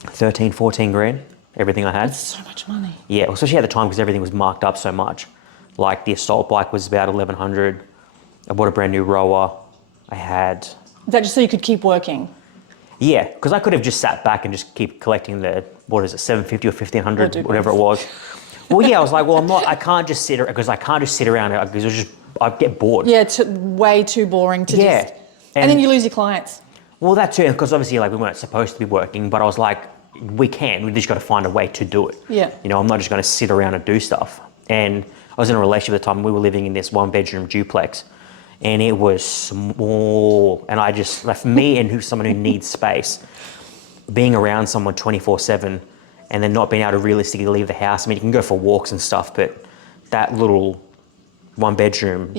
13, 14 grand, everything I had. That's so much money. Yeah, especially at the time because everything was marked up so much. Like the assault bike was about 1,100. I bought a brand new rower. I had... Is that just so you could keep working? Yeah, because I could have just sat back and just keep collecting the, what is it, 750 or 1,500, whatever it was. Well, yeah, I was like, well, I can't just sit around, because I can't just sit around because it was just, I'd get bored. Yeah, way too boring to just... And then you lose your clients. Well, that too, because obviously like we weren't supposed to be working, but I was like, we just got to find a way to do it. Yeah. You know, I'm not just going to sit around and do stuff. And I was in a relationship at the time. We were living in this 1-bedroom duplex, and it was small. And I just, like, for me and someone who needs space, being around someone 24/7, and then not being able to realistically leave the house. I mean, you can go for walks and stuff, but that little 1-bedroom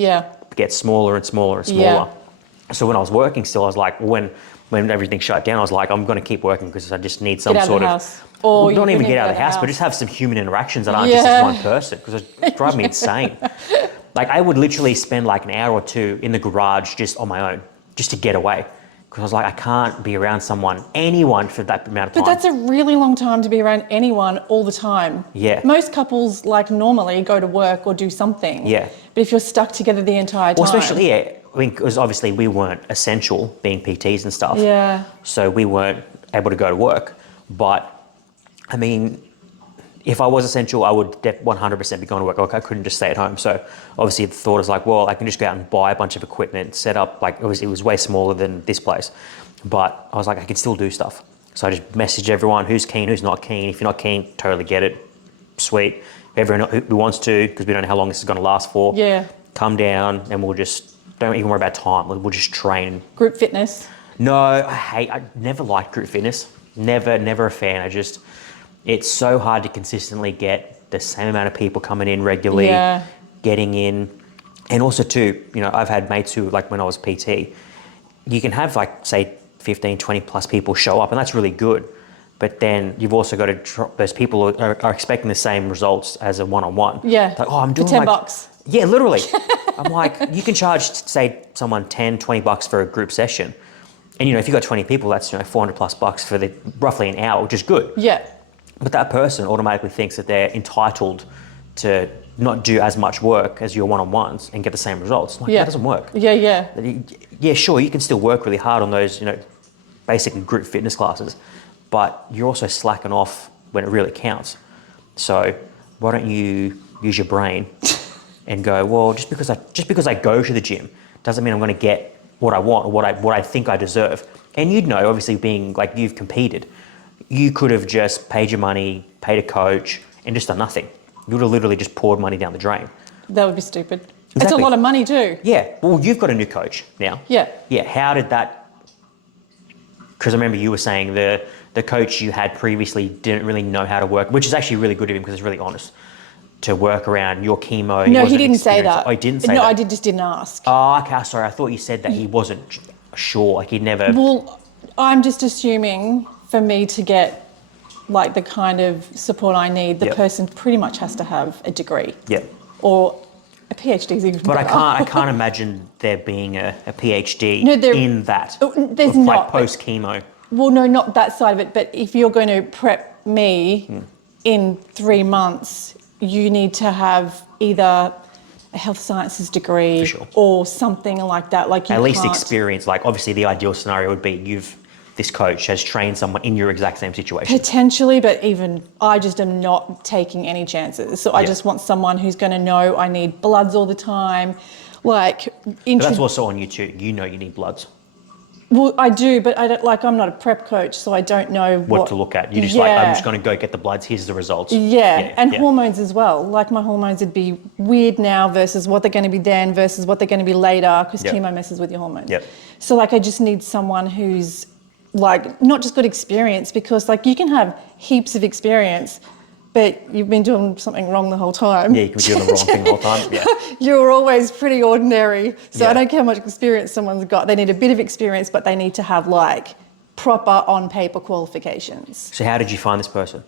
gets smaller and smaller and smaller. Yeah. So when I was working still, I was like, when everything shut down, I was like, I'm going to keep working because I just need some sort of... Or well, don't even get out of the house, but just have some human interactions that aren't just as one person, because it drives me insane. Like, I would literally spend like an hour or two in the garage just on my own, just to get away. Because I was like, I can't be around anyone for that amount of time. But that's a really long time to be around anyone all the time. Yeah. Most couples, like, normally go to work or do something. Yeah. But if you're stuck together the entire time... Well, especially, I mean, because obviously we weren't essential, being PTs and stuff. Yeah. So we weren't able to go to work. But, I mean, if I was essential, I would 100% be going to work. Like, I couldn't just stay at home. So obviously the thought is like, well, I can just go out and buy a bunch of equipment, set up, like, obviously it was way smaller than this place. But I was like, I can still do stuff. So I just messaged everyone who's keen, who's not keen. If you're not keen, totally get it. Sweet. Everyone who wants to, because we don't know how long this is going to last for. Yeah. Come down and we'll just, don't even worry about time. We'll just train. Group fitness? No, I never liked group fitness. Never a fan. It's so hard to consistently get the same amount of people coming in regularly, getting in. And also too, you know, I've had mates who, like when I was PT, you can have like, say, 15, 20 plus people show up, and that's really good. But then you've also got to, those people are expecting the same results as a one-on-one. Yeah, like, oh, I'm doing for $10. Yeah, literally. I'm like, you can charge, say, someone 10, 20 bucks for a group session. And, you know, if you've got 20 people, that's, you know, 400 plus bucks for roughly an hour, which is good. Yeah. But that person automatically thinks that they're entitled to not do as much work as your one-on-ones and get the same results. Like, that doesn't work. Yeah. Yeah, sure, you can still work really hard on those, you know, basically group fitness classes, but you're also slacking off when it really counts. So why don't you use your brain and go, well, just because I go to the gym doesn't mean I'm going to get what I want or what I think I deserve. And you'd know, obviously, being like you've competed, you could have just paid your money, paid a coach, and just done nothing. You would have literally just poured money down the drain. That would be stupid. Exactly. It's a lot of money too. Yeah. Well, you've got a new coach now. Yeah. Yeah. How did that? Because I remember you were saying the coach you had previously didn't really know how to work, which is actually really good of him because it's really honest to work around your chemo. No, he didn't say that. Oh, he didn't say that? No, I just didn't ask. Oh, okay. Sorry. I thought you said that he wasn't sure. Like he'd never. Well, I'm just assuming for me to get like the kind of support I need, the person pretty much has to have a degree. Yeah. Or a PhD is even better. But I can't imagine there being a PhD in that. There's not. Like post-chemo. Well, no, not that side of it. But if you're going to prep me in 3 months, you need to have either a health sciences degree or something like that. Like you at least experience. Like obviously the ideal scenario would be this coach has trained someone in your exact same situation. Potentially, but even I just am not taking any chances. So I just want someone who's going to know I need bloods all the time. Like, but that's also on you too. You know you need bloods. Well, I do, but I don't, like, I'm not a prep coach, so I don't know what to look at. You're just like, I'm just going to go get the bloods. Here's the results. And hormones as well. Like my hormones would be weird now versus what they're going to be then versus what they're going to be later because chemo messes with your hormones. So like, I just need someone who's like not just got experience, because like you can have heaps of experience but you've been doing something wrong the whole time. Yeah, you can be doing the wrong thing the whole time. Yeah. You're always pretty ordinary. So I don't care how much experience someone's got. They need a bit of experience, but they need to have like proper on paper qualifications. So how did you find this person?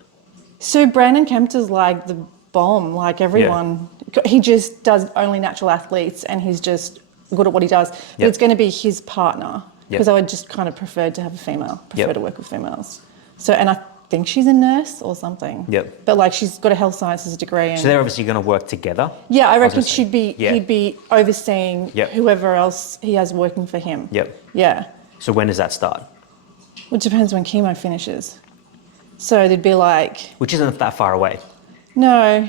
So Brandon Kempter's like the bomb, like everyone. He just does only natural athletes and he's just good at what he does. But it's going to be his partner because I would just kind of prefer to have a female, to work with females. So, and I think she's a nurse or something. Yep. But like she's got a health sciences degree. And so they're obviously going to work together. Yeah, I reckon he'd be overseeing Yep. whoever else he has working for him. Yep. Yeah. So when does that start? Well, it depends when chemo finishes. So they'd be like... Which isn't that far away. No.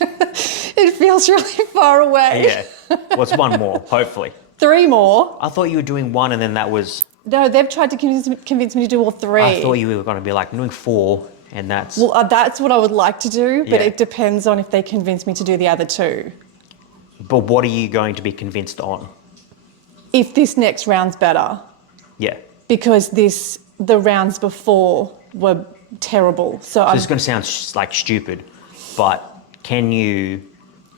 It feels really far away. Yeah. Well, it's one more, hopefully. 3 more. I thought you were doing 1 and then that was... No, they've tried to convince me to do all 3. I thought you were going to be like, I'm doing 4 and that's... Well, that's what I would like to do, but Yeah. it depends on if they convince me to do the other 2. But what are you going to be convinced on? If this next round's better. Yeah. Because the rounds before were terrible. So This is going to sound like stupid, but can you,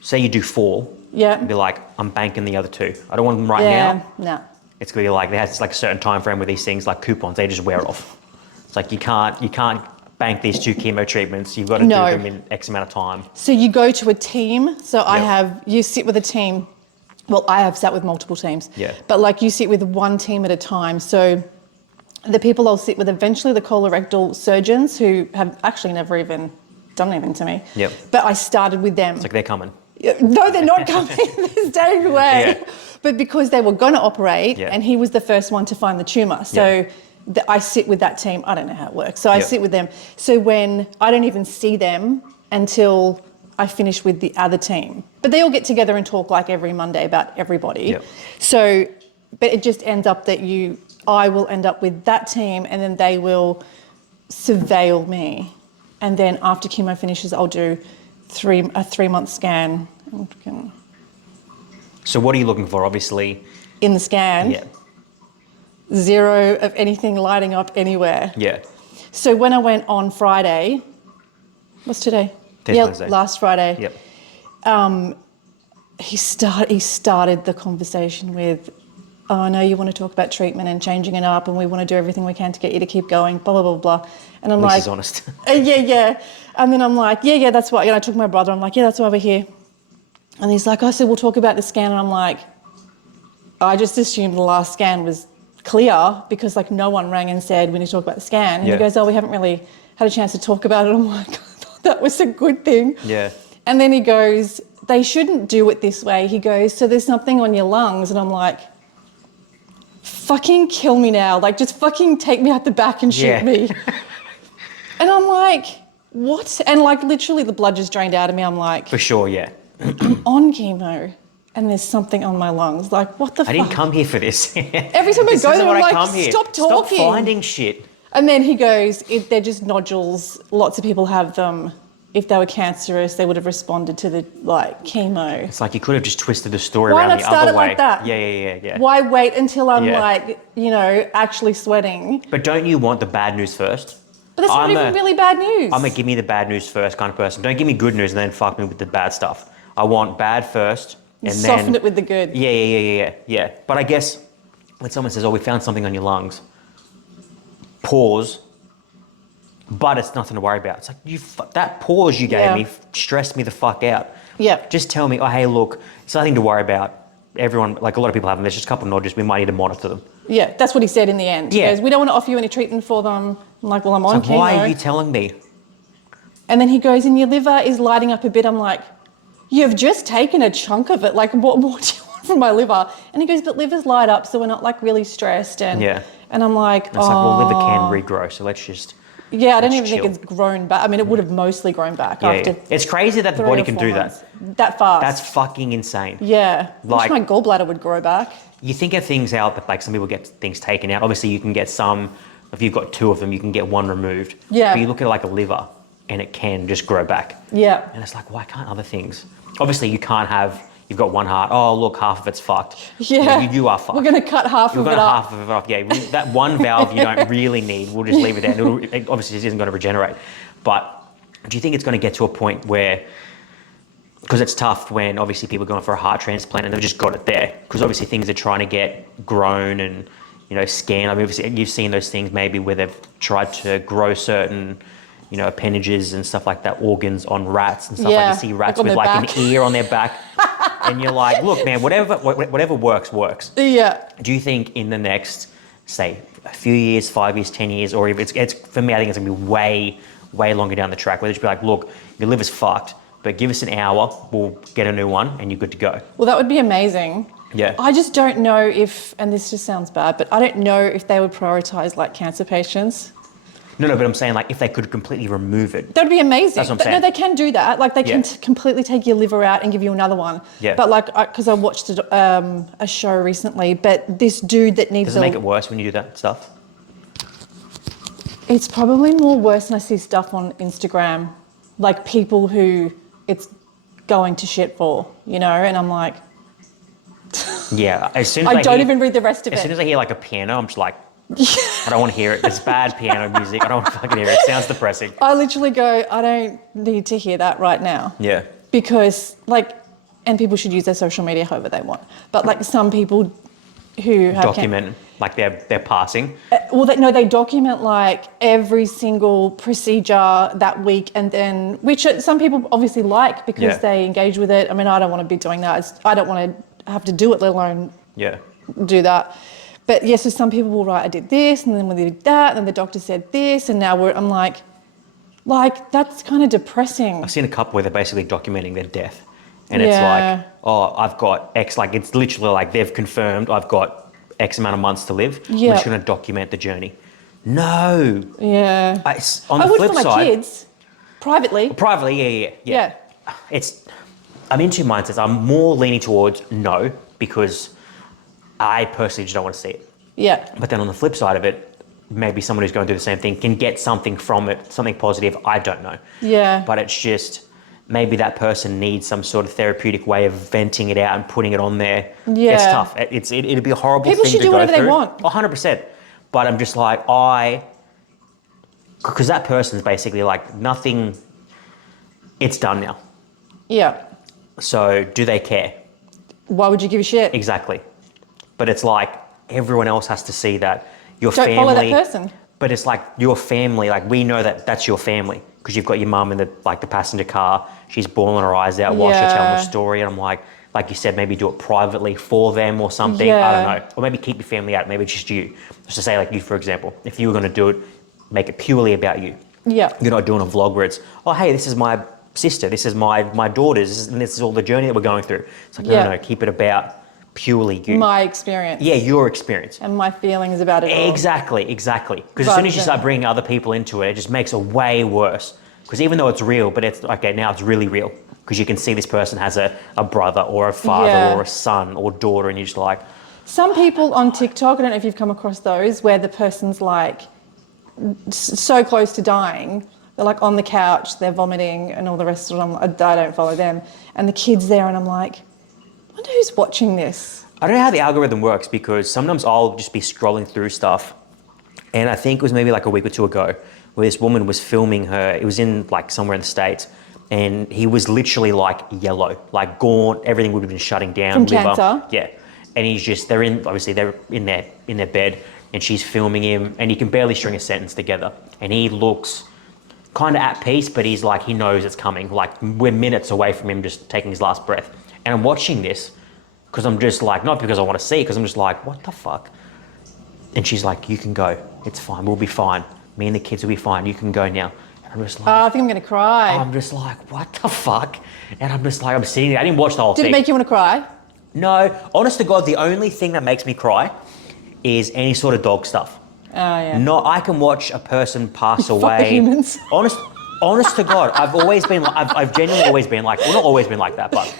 say you do 4, Yeah. and be like, I'm banking the other 2. I don't want them right yeah, now. no. It's going to be like, there's like a certain time frame with these things, like coupons, they just wear off. It's like you can't bank these 2 chemo treatments. You've got to do them in X amount of time. So you go to a team. So you sit with a team. Well, I have sat with multiple teams. Yeah. But like you sit with one team at a time. So the people I'll sit with eventually the colorectal surgeons who have actually never even done anything to me. Yep. But I started with them. It's like they're coming. No, they're not coming. They're staying away. Yeah. But because they were going to operate Yeah. and he was the first one to find the tumour. So I sit with that team. I don't know how it works. So I sit with them. So when I don't even see them until I finish with the other team. But they all get together and talk like every Monday about everybody. Yep. So, but it just ends up that I will end up with that team and then they will surveil me. And then after chemo finishes, I'll do a 3-month scan. So what are you looking for, obviously? In the scan, Yeah. 0 of anything lighting up anywhere. Yeah. So when I went on Friday, what's today? Wednesday. Last Friday. Yep. He started the conversation with, oh, I know you want to talk about treatment and changing it up and we want to do everything we can to get you to keep going, blah, blah, blah, blah. And I'm At least like... he's honest. Yeah. And then I'm like, yeah, that's why. And I took my brother, I'm like, yeah, that's why we're here. And he's like, so we'll talk about the scan. And I'm like, I just assumed the last scan was clear because like no one rang and said, we need to talk about the scan. And he goes, we haven't really had a chance to talk about it. I'm like, I thought that was a good thing. Yeah. And then he goes, they shouldn't do it this way. He goes, so there's something on your lungs. And I'm like, fucking kill me now. Like, just fucking take me out the back and shoot me. And I'm like, what? And like, literally the blood just drained out of me. I'm like... For sure, yeah. I'm on chemo and there's something on my lungs. Like, what the fuck? I didn't come here for this. Every time I go there, I'm like, stop talking. Stop finding shit. And then he goes, they're just nodules. Lots of people have them. If they were cancerous, they would have responded to the chemo. It's like you could have just twisted the story Why around not the start other it way. like that? Yeah. Why wait until I'm actually sweating? But don't you want the bad news first? But that's not even really bad news. I'm a give me the bad news first kind of person. Don't give me good news and then fuck me with the bad stuff. I want bad first and then... Soften it with the good. Yeah. But I guess when someone says, we found something on your lungs, pause, but it's nothing to worry about. It's like, that pause you gave me stressed me the fuck out. Yeah. Just tell me, hey, look, it's nothing to worry about. Everyone, like a lot of people have them, there's just a couple of nodules, we might need to monitor them. Yeah, that's what he said in the end. He goes, we don't want to offer you any treatment for them. I'm like, well, I'm on chemo. Why are you telling me? And then he goes, and your liver is lighting up a bit. I'm like, you've just taken a chunk of it. Like, what more do you want from my liver? And he goes, but livers light up, so we're not like really stressed. And I'm like, it's like, well, liver can regrow, so let's just... Yeah, I don't even think it's grown back. I mean, it would have mostly grown back after. It's crazy that the body can do that. That fast. That's fucking insane. Yeah. Like, my gallbladder would grow back. You think of things out that like some people get things taken out. Obviously, you can get some. If you've got 2 of them, you can get 1 removed. Yeah. But you look at like a liver, and it can just grow back. Yeah. And it's like, why can't other things? Obviously, you can't have. You've got 1 heart. Oh, look, half of it's fucked. Yeah. You are fucked. We're going to cut half of it off. Half of it off. Yeah. That 1 valve you don't really need. We'll just leave it there. It obviously, it isn't going to regenerate. But do you think it's going to get to a point where? Because it's tough when obviously people are going for a heart transplant and they've just got it there. Because obviously things are trying to get grown and scanned. I mean, obviously you've seen those things maybe where they've tried to grow certain appendages and stuff like that, organs on rats and stuff like you see rats with like an ear on their back. And you're like, look, man, whatever works. Yeah. Do you think in the next say a few years, 5 years, 10 years, or if it's for me, I think it's gonna be way longer down the track, where they just be like, look, your liver's fucked, but give us an hour, we'll get a new one and you're good to go. Well, that would be amazing. Yeah. I just don't know if, and this just sounds bad, but I don't know if they would prioritize like cancer patients. No, but I'm saying like if they could completely remove it. That would be amazing. That's what I'm saying. No, they can do that. Like they can completely take your liver out and give you another one. Yeah. But like, because I watched a show recently, but this dude that needs Does it make it worse when you do that stuff? It's probably more worse when I see stuff on Instagram, like people who it's going to shit for, you know, and I'm like... Yeah, as soon as I don't even read the rest of it. As soon as I hear like a piano, I'm just like, I don't want to hear it. It's bad piano music. I don't want to fucking hear it. It sounds depressing. I literally go, I don't need to hear that right now. Yeah. Because like, and people should use their social media however they want. But like some people who have... Document like they're passing. They document like every single procedure that week, and then, which some people obviously like because they engage with it. I mean, I don't want to be doing that. I don't want to have to do it, let alone do that. But yes, so some people will write, I did this, and then when they did that, and then the doctor said this, and now I'm like, that's kind of depressing. I've seen a couple where they're basically documenting their death. And it's like, oh, I've got X, like it's literally like they've confirmed I've got X amount of months to live. Yeah. We're just going to document the journey. No. Yeah. On the flip for my side, kids, privately. Privately, yeah. I'm in two mindsets. I'm more leaning towards no, because I personally just don't want to see it. Yeah. But then on the flip side of it, maybe someone who's going through the same thing can get something from it, something positive. I don't know. Yeah. But it's just, maybe that person needs some sort of therapeutic way of venting it out and putting it on there. Yeah. It's tough. It'd be a horrible People thing should to do go whatever through. they want. 100%. But I'm just like, because that person's basically like nothing, it's done now. Yeah. So do they care? Why would you give a shit? Exactly. But it's like everyone else has to see that your Don't family. follow that person. But it's like your family, like we know that that's your family because you've got your mum in the passenger car. She's bawling her eyes out while she's telling the story. And I'm like you said, maybe do it privately for them or something. Yeah. I don't know. Or maybe keep your family out. Maybe it's just you. Just to say like you, for example, if you were going to do it, make it purely about you. Yeah. You're not doing a vlog where it's, oh, hey, this is my sister. This is my daughters. And this is all the journey that we're going through. It's like, no, keep it about purely you. My experience. Yeah, your experience. And my feelings about it all. Exactly. Because as soon as you start bringing other people into it, it just makes it way worse. Because even though it's real, but it's, okay, now it's really real. Because you can see this person has a brother or a father or a son or daughter, and you're just like... Some people on TikTok, I don't know if you've come across those, where the person's like so close to dying, they're like on the couch, they're vomiting and all the rest of them. I don't follow them. And the kid's there and I'm like, I wonder who's watching this. I don't know how the algorithm works, because sometimes I'll just be scrolling through stuff, and I think it was maybe like a week or two ago where this woman was filming her. It was in like somewhere in the States, and he was literally like yellow, like gaunt. Everything would have been shutting down. From cancer? Yeah. And he's just, they're in their bed, and she's filming him, and he can barely string a sentence together. And he looks kind of at peace, but he's like, he knows it's coming. Like we're minutes away from him just taking his last breath. And I'm watching this because I'm just like, not because I want to see it, because I'm just like, what the fuck? And she's like, you can go. It's fine. We'll be fine. Me and the kids will be fine. You can go now. And I'm just like... I think I'm going to cry. I'm just like, what the fuck? And I'm just like, I'm sitting there. I didn't watch the whole thing. Did it make you want to cry? No. Honest to God, the only thing that makes me cry is any sort of dog stuff. Oh, yeah. No, I can watch a person pass away. Fuck the humans. Honest to God, I've genuinely always been like, well, not always been like that, but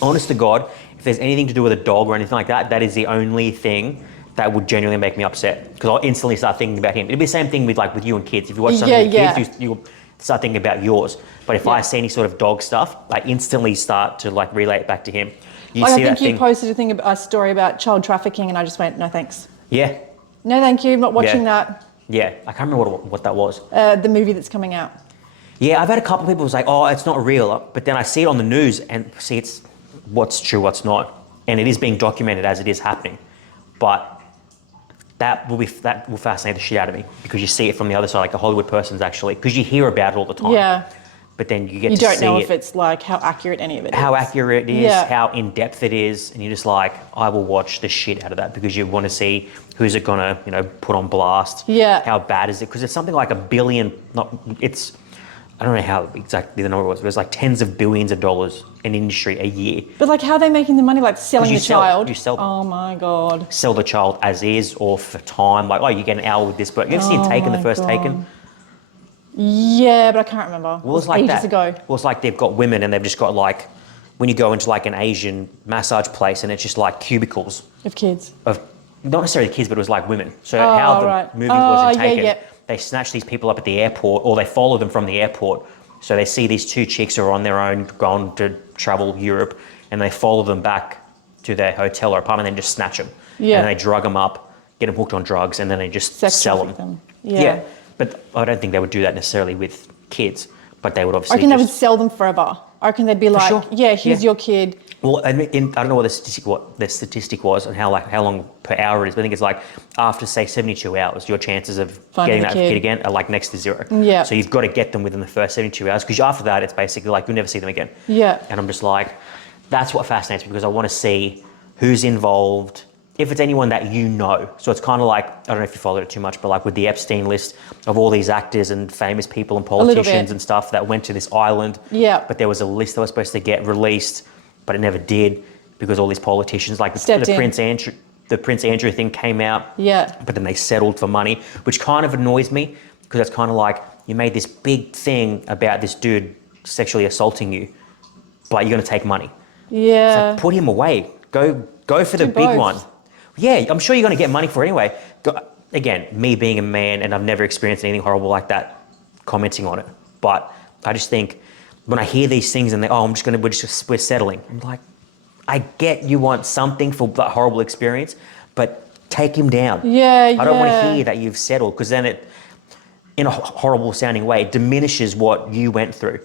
honest to God, if there's anything to do with a dog or anything like that, that is the only thing that would genuinely make me upset, because I'll instantly start thinking about him. It'd be the same thing with you and kids. If you watch something with kids, you'll start thinking about yours. But if I see any sort of dog stuff, I instantly start to like relate it back to him. I think you posted a story about child trafficking, and I just went, no thanks. Yeah. No, thank you. I'm not watching that. Yeah, I can't remember what that was. The movie that's coming out. Yeah, I've had a couple of people who say, oh, it's not real. But then I see it on the news and see it's what's true, what's not. And it is being documented as it is happening. But that will fascinate the shit out of me, because you see it from the other side, like a Hollywood person's actually, because you hear about it all the time. Yeah. but then you get You to don't see know it, if it's like how accurate any of it is. how accurate it is, Yeah. how in depth it is, and you're just like, I will watch the shit out of that because you want to see who's it gonna, put on blast. Yeah. How bad is it? Because it's something like $1 billion. I don't know how exactly the number was, but it was like tens of billions of dollars in industry a year. But like, how are they making the money? Like selling the child? You sell them. Oh my God. Sell the child as is or for time. Like, oh, you get an hour with this, but you ever seen Taken, the first Taken? Yeah, but I can't remember. Well, it's like ages that. ago. Well, it's like they've got women and they've just got like, when you go into like an Asian massage place and it's just like cubicles Of kids. of, not necessarily kids, but it was like women. So how the movie was in Taken, they snatch these people up at the airport or they follow them from the airport. So they see these two chicks who are on their own, gone to travel Europe, and they follow them back to their hotel or apartment and then just snatch them. Yeah. And they drug them up, get them hooked on drugs, and then they just Sex sell traffic them. Yeah. But I don't think they would do that necessarily with kids, but they would I obviously reckon they would sell them forever. I reckon they'd be like, sure. yeah, here's your kid. Well, I don't know what the statistic was and how long per hour it is, but I think it's like after, say, 72 hours, your chances of Finding getting the that kid kid again are like next to zero. Yeah. So you've got to get them within the first 72 hours because after that, it's basically like you'll never see them again. Yeah. And I'm just like, that's what fascinates me because I want to see who's involved, if it's anyone that you know. So it's kind of like, I don't know if you followed it too much, but like with the Epstein list of all these actors and famous people and politicians and stuff that went to this island. Yeah. But there was a list that was supposed to get released, but it never did because all these politicians, like the Prince Andrew thing came out. Yeah. But then they settled for money, which kind of annoys me because it's kind of like you made this big thing about this dude sexually assaulting you, but you're going to take money. Yeah. It's like, put him away. Go for the big one. Yeah, I'm sure you're going to get money for it anyway. Again, me being a man and I've never experienced anything horrible like that, commenting on it. But I just think when I hear these things and we're settling. I'm like, I get you want something for that horrible experience, but take him down. Yeah, I don't want to hear that you've settled because then it, in a horrible sounding way, it diminishes what you went through.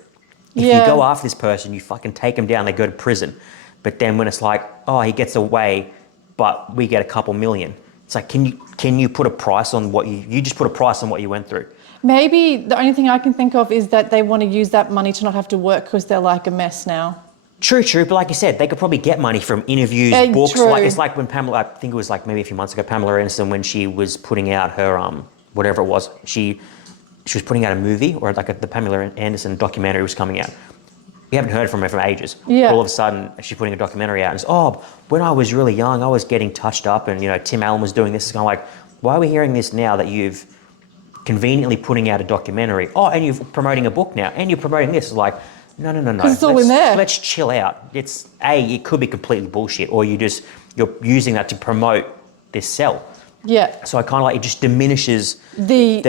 If you go after this person, you fucking take them down, they go to prison. But then when it's like, oh, he gets away, but we get a couple million. It's like, can you put a price on what you just put a price on what you went through? Maybe the only thing I can think of is that they want to use that money to not have to work because they're like a mess now. True. But like you said, they could probably get money from interviews, books. True. Like it's like when Pamela, I think it was like maybe a few months ago, Pamela Anderson, when she was putting out her whatever it was, she was putting out a movie or like the Pamela Anderson documentary was coming out. We haven't heard from her for ages. Yeah. All of a sudden, she's putting a documentary out and says, oh, when I was really young, I was getting touched up and Tim Allen was doing this. It's kind of like, why are we hearing this now that you've conveniently putting out a documentary? Oh, and you're promoting a book now and you're promoting this. It's like, no. Because it's all in there. Let's chill out. It could be completely bullshit, or you're using that to promote this sell. Yeah. So I kind of like, it just diminishes the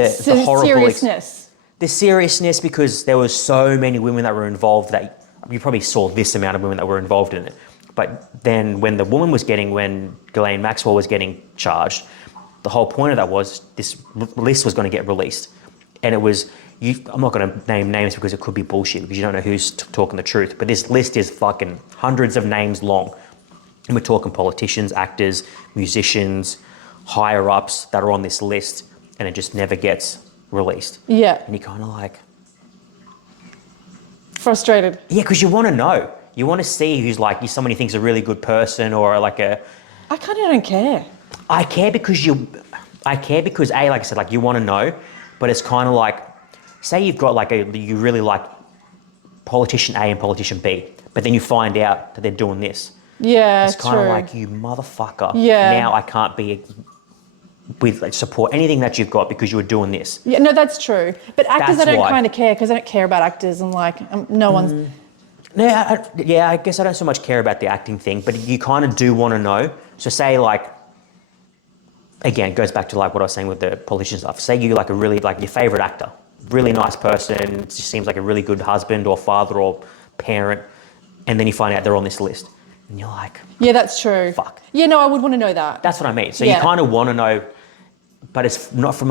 horrible seriousness. The seriousness, because there was so many women that were involved that you probably saw this amount of women that were involved in it. But then when Ghislaine Maxwell was getting charged, the whole point of that was this list was going to get released. And it was, I'm not going to name names because it could be bullshit because you don't know who's talking the truth. But this list is fucking hundreds of names long. And we're talking politicians, actors, musicians, higher ups that are on this list, and it just never gets released. Yeah. And you're kind of like... frustrated. Yeah, because you want to know. You want to see who's like someone you think's a really good person or like a... I kind of don't care. I care because A, like I said, like you want to know, but it's kind of like, say you've got you really like politician A and politician B, but then you find out that they're doing this. Yeah, it's kind of like, you motherfucker. Yeah. Now I can't be with support anything that you've got because you were doing this. Yeah, no, that's true. But actors, That's I don't why. kind of care because I don't care about actors and no one's... I guess I don't so much care about the acting thing, but you kind of do want to know. So say again, it goes back to like what I was saying with the politician stuff. Say you like your favorite actor, really nice person, just seems like a really good husband or father or parent, and then you find out they're on this list. And you're like... Yeah, that's true. Fuck. Yeah, no, I would want to know that. That's what I mean. So you kind of want to know, but it's not from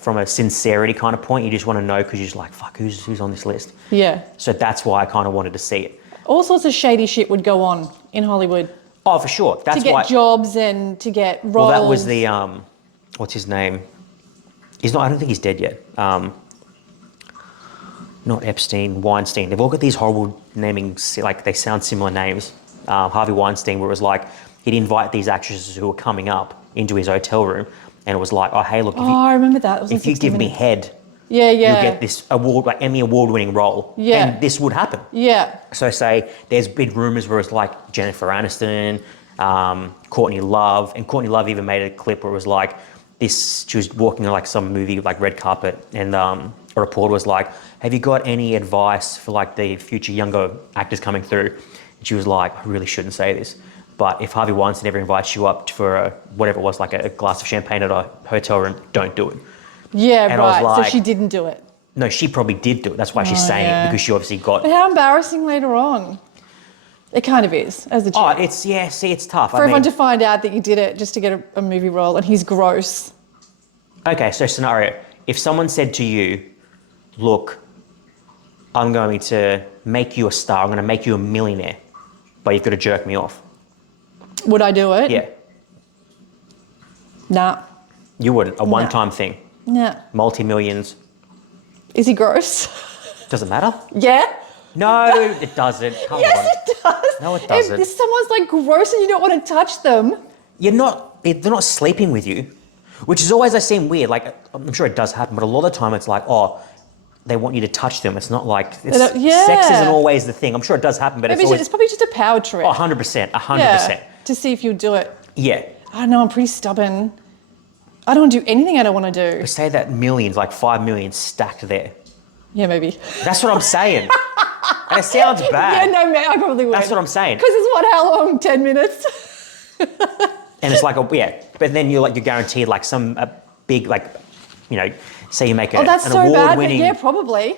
from a sincerity kind of point. You just want to know because you're just like, fuck, who's on this list? Yeah. So that's why I kind of wanted to see it. All sorts of shady shit would go on in Hollywood. Oh, for sure. That's to get jobs and to get roles. Well, that was the, what's his name? I don't think he's dead yet. not Epstein, Weinstein. They've all got these horrible naming, like they sound similar names. Harvey Weinstein, where it was like he'd invite these actresses who were coming up into his hotel room, and it was like, oh, hey, look, I remember that. It was if you give me head, yeah, you'll get this award, like Emmy award-winning role. Yeah. And this would happen. Yeah. So say there's big rumors where it's like Jennifer Aniston, Courtney Love, and Courtney Love even made a clip where it was like this, she was walking on like some movie, like red carpet, and a reporter was like, have you got any advice for like the future younger actors coming through? And she was like, I really shouldn't say this, but if Harvey Weinstein ever invites you up for whatever it was, like a glass of champagne at a hotel room, don't do it. Yeah, and right. Like, so she didn't do it. No, she probably did do it. That's why she's saying it, because she obviously got... But how embarrassing later on. It kind of is, as a chick. Oh, it's tough. For everyone to find out that you did it just to get a movie role and he's gross. Okay, so scenario. If someone said to you, look, I'm going to make you a star, I'm going to make you a millionaire, but you've got to jerk me off. Would I do it? Yeah. Nah. You wouldn't. A one-time thing. Nah. Multi-millions. Is he gross? Does it matter? Yeah. No, it doesn't. Come on. Yes, it does. No, it doesn't. If someone's like gross and you don't want to touch them. They're not sleeping with you, which is always, I seem weird. Like, I'm sure it does happen, but a lot of the time it's like, oh, they want you to touch them. It's not like, sex isn't always the thing. I'm sure it does happen, but maybe it's probably just a power trip. 100%. Yeah, to see if you do it. Yeah. I don't know, I'm pretty stubborn. I don't want to do anything I don't want to do. But say that millions, like 5 million stacked there. Yeah, maybe. That's what I'm saying. And it sounds bad. Yeah, no, I probably would. That's what I'm saying. Because it's how long? 10 minutes? And it's like, but then you're guaranteed like some big, like, say you make an so award-winning... bad. Yeah, probably.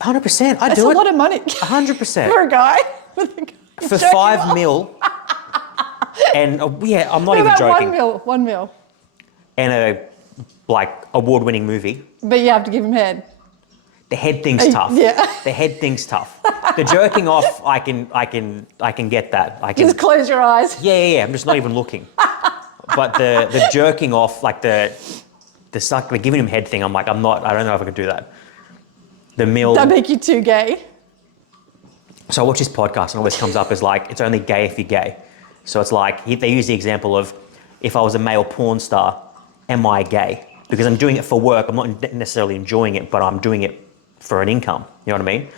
100%, I'd do it. That's a lot of money. 100%. For a guy. For 5 mil. And I'm not even joking. 1 mil. And a award-winning movie. But you have to give him head. The head thing's tough. Yeah. The head thing's tough. The jerking off, I can get that. Just close your eyes. Yeah. I'm just not even looking. But the jerking off, like the giving him head thing, I'm like, I don't know if I could do that. The meal. That make you too gay. So I watch this podcast and always comes up as like, it's only gay if you're gay. So it's like, they use the example of, if I was a male porn star, am I gay? Because I'm doing it for work. I'm not necessarily enjoying it, but I'm doing it for an income. You know what I mean?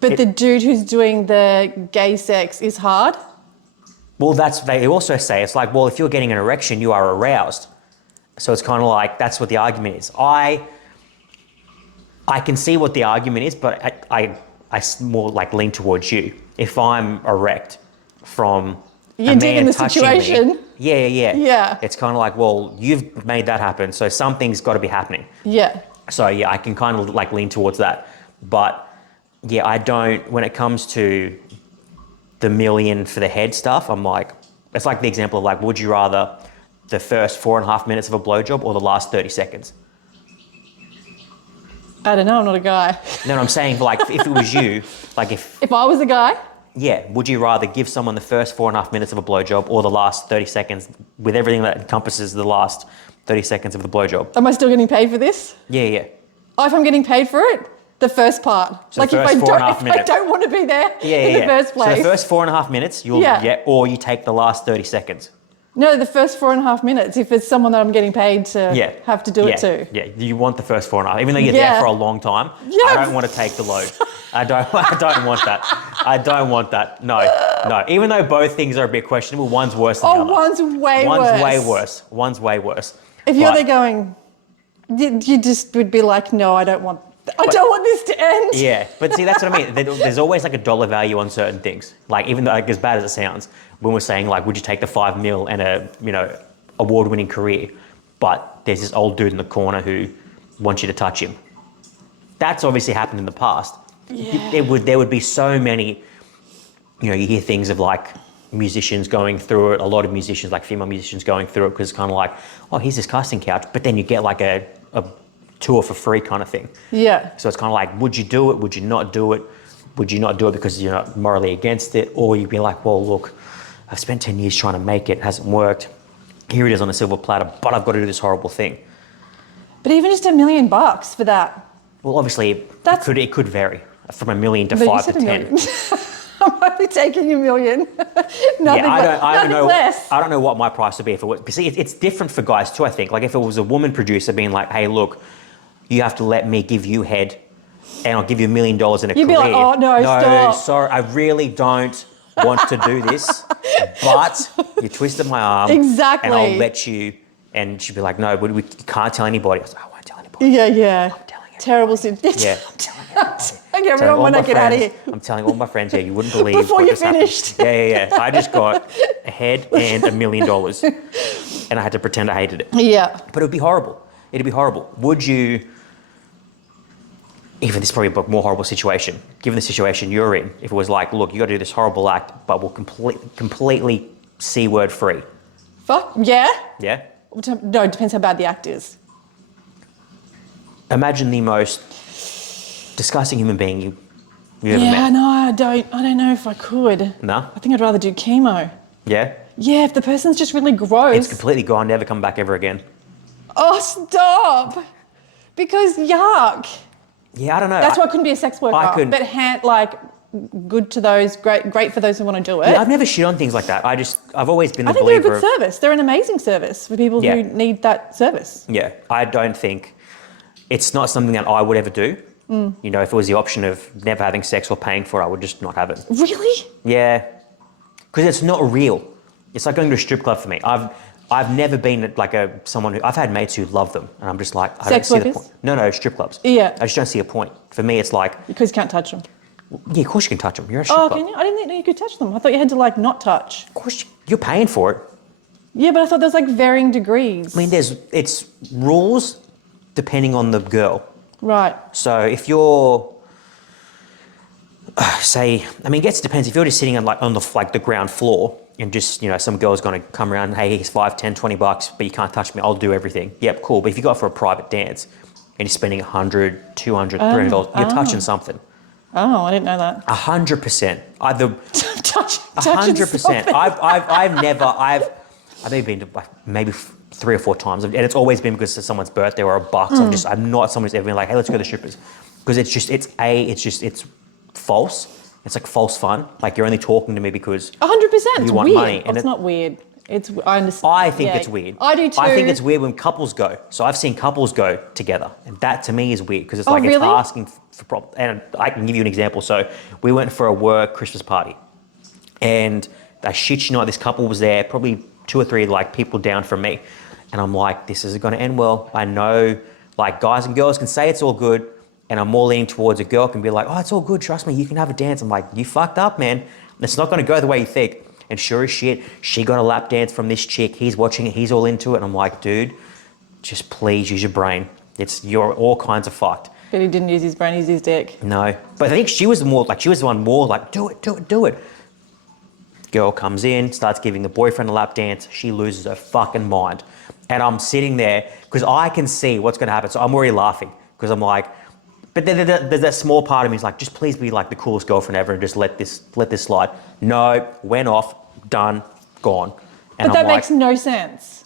But the dude who's doing the gay sex is hard? Well, they also say, it's like, well, if you're getting an erection, you are aroused. So it's kind of like, that's what the argument is. I can see what the argument is, but I more like lean towards you. If I'm erect from a man touching me, yeah. It's kind of like, well, you've made that happen, so something's got to be happening. Yeah. So yeah, I can kind of like lean towards that. But yeah, I don't, when it comes to the million for the head stuff, I'm like, it's like the example of like, would you rather the first 4.5 minutes of a blowjob or the last 30 seconds? I don't know, I'm not a guy. No, I'm saying like, if it was you, like if I was a guy? Yeah, would you rather give someone the first 4.5 minutes of a blowjob or the last 30 seconds with everything that encompasses the last 30 seconds of the blowjob? Am I still getting paid for this? Yeah. Oh, if I'm getting paid for it? The first part. So like if I don't want to be there in the first place. So the first 4.5 minutes, or you take the last 30 seconds. No, the first 4.5 minutes, if it's someone that I'm getting paid to have to do it to. Yeah, you want the first 4.5, even though you're there for a long time. I don't want to take the load. I don't want that. I don't want that. No. Even though both things are a bit questionable, one's worse than the other. One's way worse. One's way worse. If you're there going, you just would be like, no, I don't want this to end. Yeah, but see, that's what I mean. There's always like a dollar value on certain things. Like, even though, like, as bad as it sounds, when we're saying like, would you take the 5 mil and a award-winning career, but there's this old dude in the corner who wants you to touch him. That's obviously happened in the past. Yeah. There would be so many, you hear things of like musicians going through it, a lot of musicians, like female musicians going through it, because it's kind of like, oh, here's this casting couch, but then you get like a tour for free kind of thing. Yeah. So it's kind of like, would you do it? Would you not do it? Would you not do it because you're not morally against it? Or you'd be like, well, look, I've spent 10 years trying to make it, hasn't worked. Here it is on a silver platter, but I've got to do this horrible thing. But even just $1 million for that. Well, obviously, it could vary from $1 million to 5 to 10. I might be taking $1 million. Nothing less. I don't know what my price would be if it was. But see, it's different for guys too, I think. Like if it was a woman producer being like, hey, look, you have to let me give you head and I'll give you $1 million in a career. You'd be like, oh, no, stop. Sorry, I really don't want to do this, but you twisted my arm. Exactly. And I'll let you. And she'd be like, no, we can't tell anybody. I was like, I won't tell anybody. Yeah. I'm telling everybody. Terrible situation. Yeah. I'm telling everybody. Okay, everyone, when I get out of here. I'm telling all my friends, yeah, you wouldn't believe Before what you just finished. happened. Yeah. I just got a head and $1 million. And I had to pretend I hated it. Yeah. But it would be horrible. It'd be horrible. Would you, even this is probably a more horrible situation, given the situation you're in, if it was like, look, you got to do this horrible act, but we'll completely C-word free. Fuck, yeah? Yeah? No, it depends how bad the act is. Imagine the most disgusting human being you've ever met. Yeah, no, I don't know if I could. No? I think I'd rather do chemo. Yeah? Yeah, if the person's just really gross. It's completely gone, never come back ever again. Oh, stop. Because yuck. Yeah, I don't know. That's why I couldn't be a sex worker. But good to those, great for those who want to do it. Yeah, I've never shit on things like that. I've always been the believer. I think they're a good service. They're an amazing service for people who need that service. Yeah, I don't think it's not something that I would ever do. You know, if it was the option of never having sex or paying for it, I would just not have it. Really? Yeah, because it's not real. It's like going to a strip club for me. I've never been like someone who, I've had mates who love them, and I'm just like, I don't see the point. No, strip clubs. Yeah. I just don't see a point. For me, it's like... Because you can't touch them. Yeah, of course you can touch them. You're a strip club. Can you? I didn't know you could touch them. I thought you had to like not touch. Of course, you're paying for it. Yeah, but I thought there was like varying degrees. I mean, it's rules depending on the girl. Right. So if you're... I guess it depends. If you're just sitting on the ground floor and just, you know, some girl's going to come around, hey, here's $5, $10, $20, but you can't touch me, I'll do everything. Yep, cool. But if you go for a private dance and you're spending $100, $200, $300, you're touching something. Oh, I didn't know that. 100%. Either touching 100%. I've maybe been to maybe 3 or 4 times, and it's always been because it's someone's birthday or a buck. So I'm not someone who's ever been like, hey, let's go to the strippers, because it's false. It's like false fun. Like you're only talking to me because 100%. you want weird. money. And it's not weird. I understand. I think it's weird. I do too. I think it's weird when couples go. So I've seen couples go together, and that to me is weird because it's really? it's asking for problems. And I can give you an example. So we went for a work Christmas party, and I shit you not, this couple was there, probably 2 or 3 like people down from me, and I'm like, this isn't going to end well. I know, like guys and girls can say it's all good, and I'm more leaning towards a girl can be like, oh, it's all good. Trust me, you can have a dance. I'm like, you fucked up, man. It's not going to go the way you think. And sure as shit, she got a lap dance from this chick. He's watching it. He's all into it. And I'm like, dude, just please use your brain. You're all kinds of fucked. But he didn't use his brain, he used his dick. No. But I think she was the one more like, do it. Girl comes in, starts giving the boyfriend a lap dance. She loses her fucking mind. And I'm sitting there because I can see what's going to happen. So I'm already laughing because I'm like, but then there's that small part of me is like, just please be like the coolest girlfriend ever and just let this slide. No, went off, done, gone. And but that makes no sense.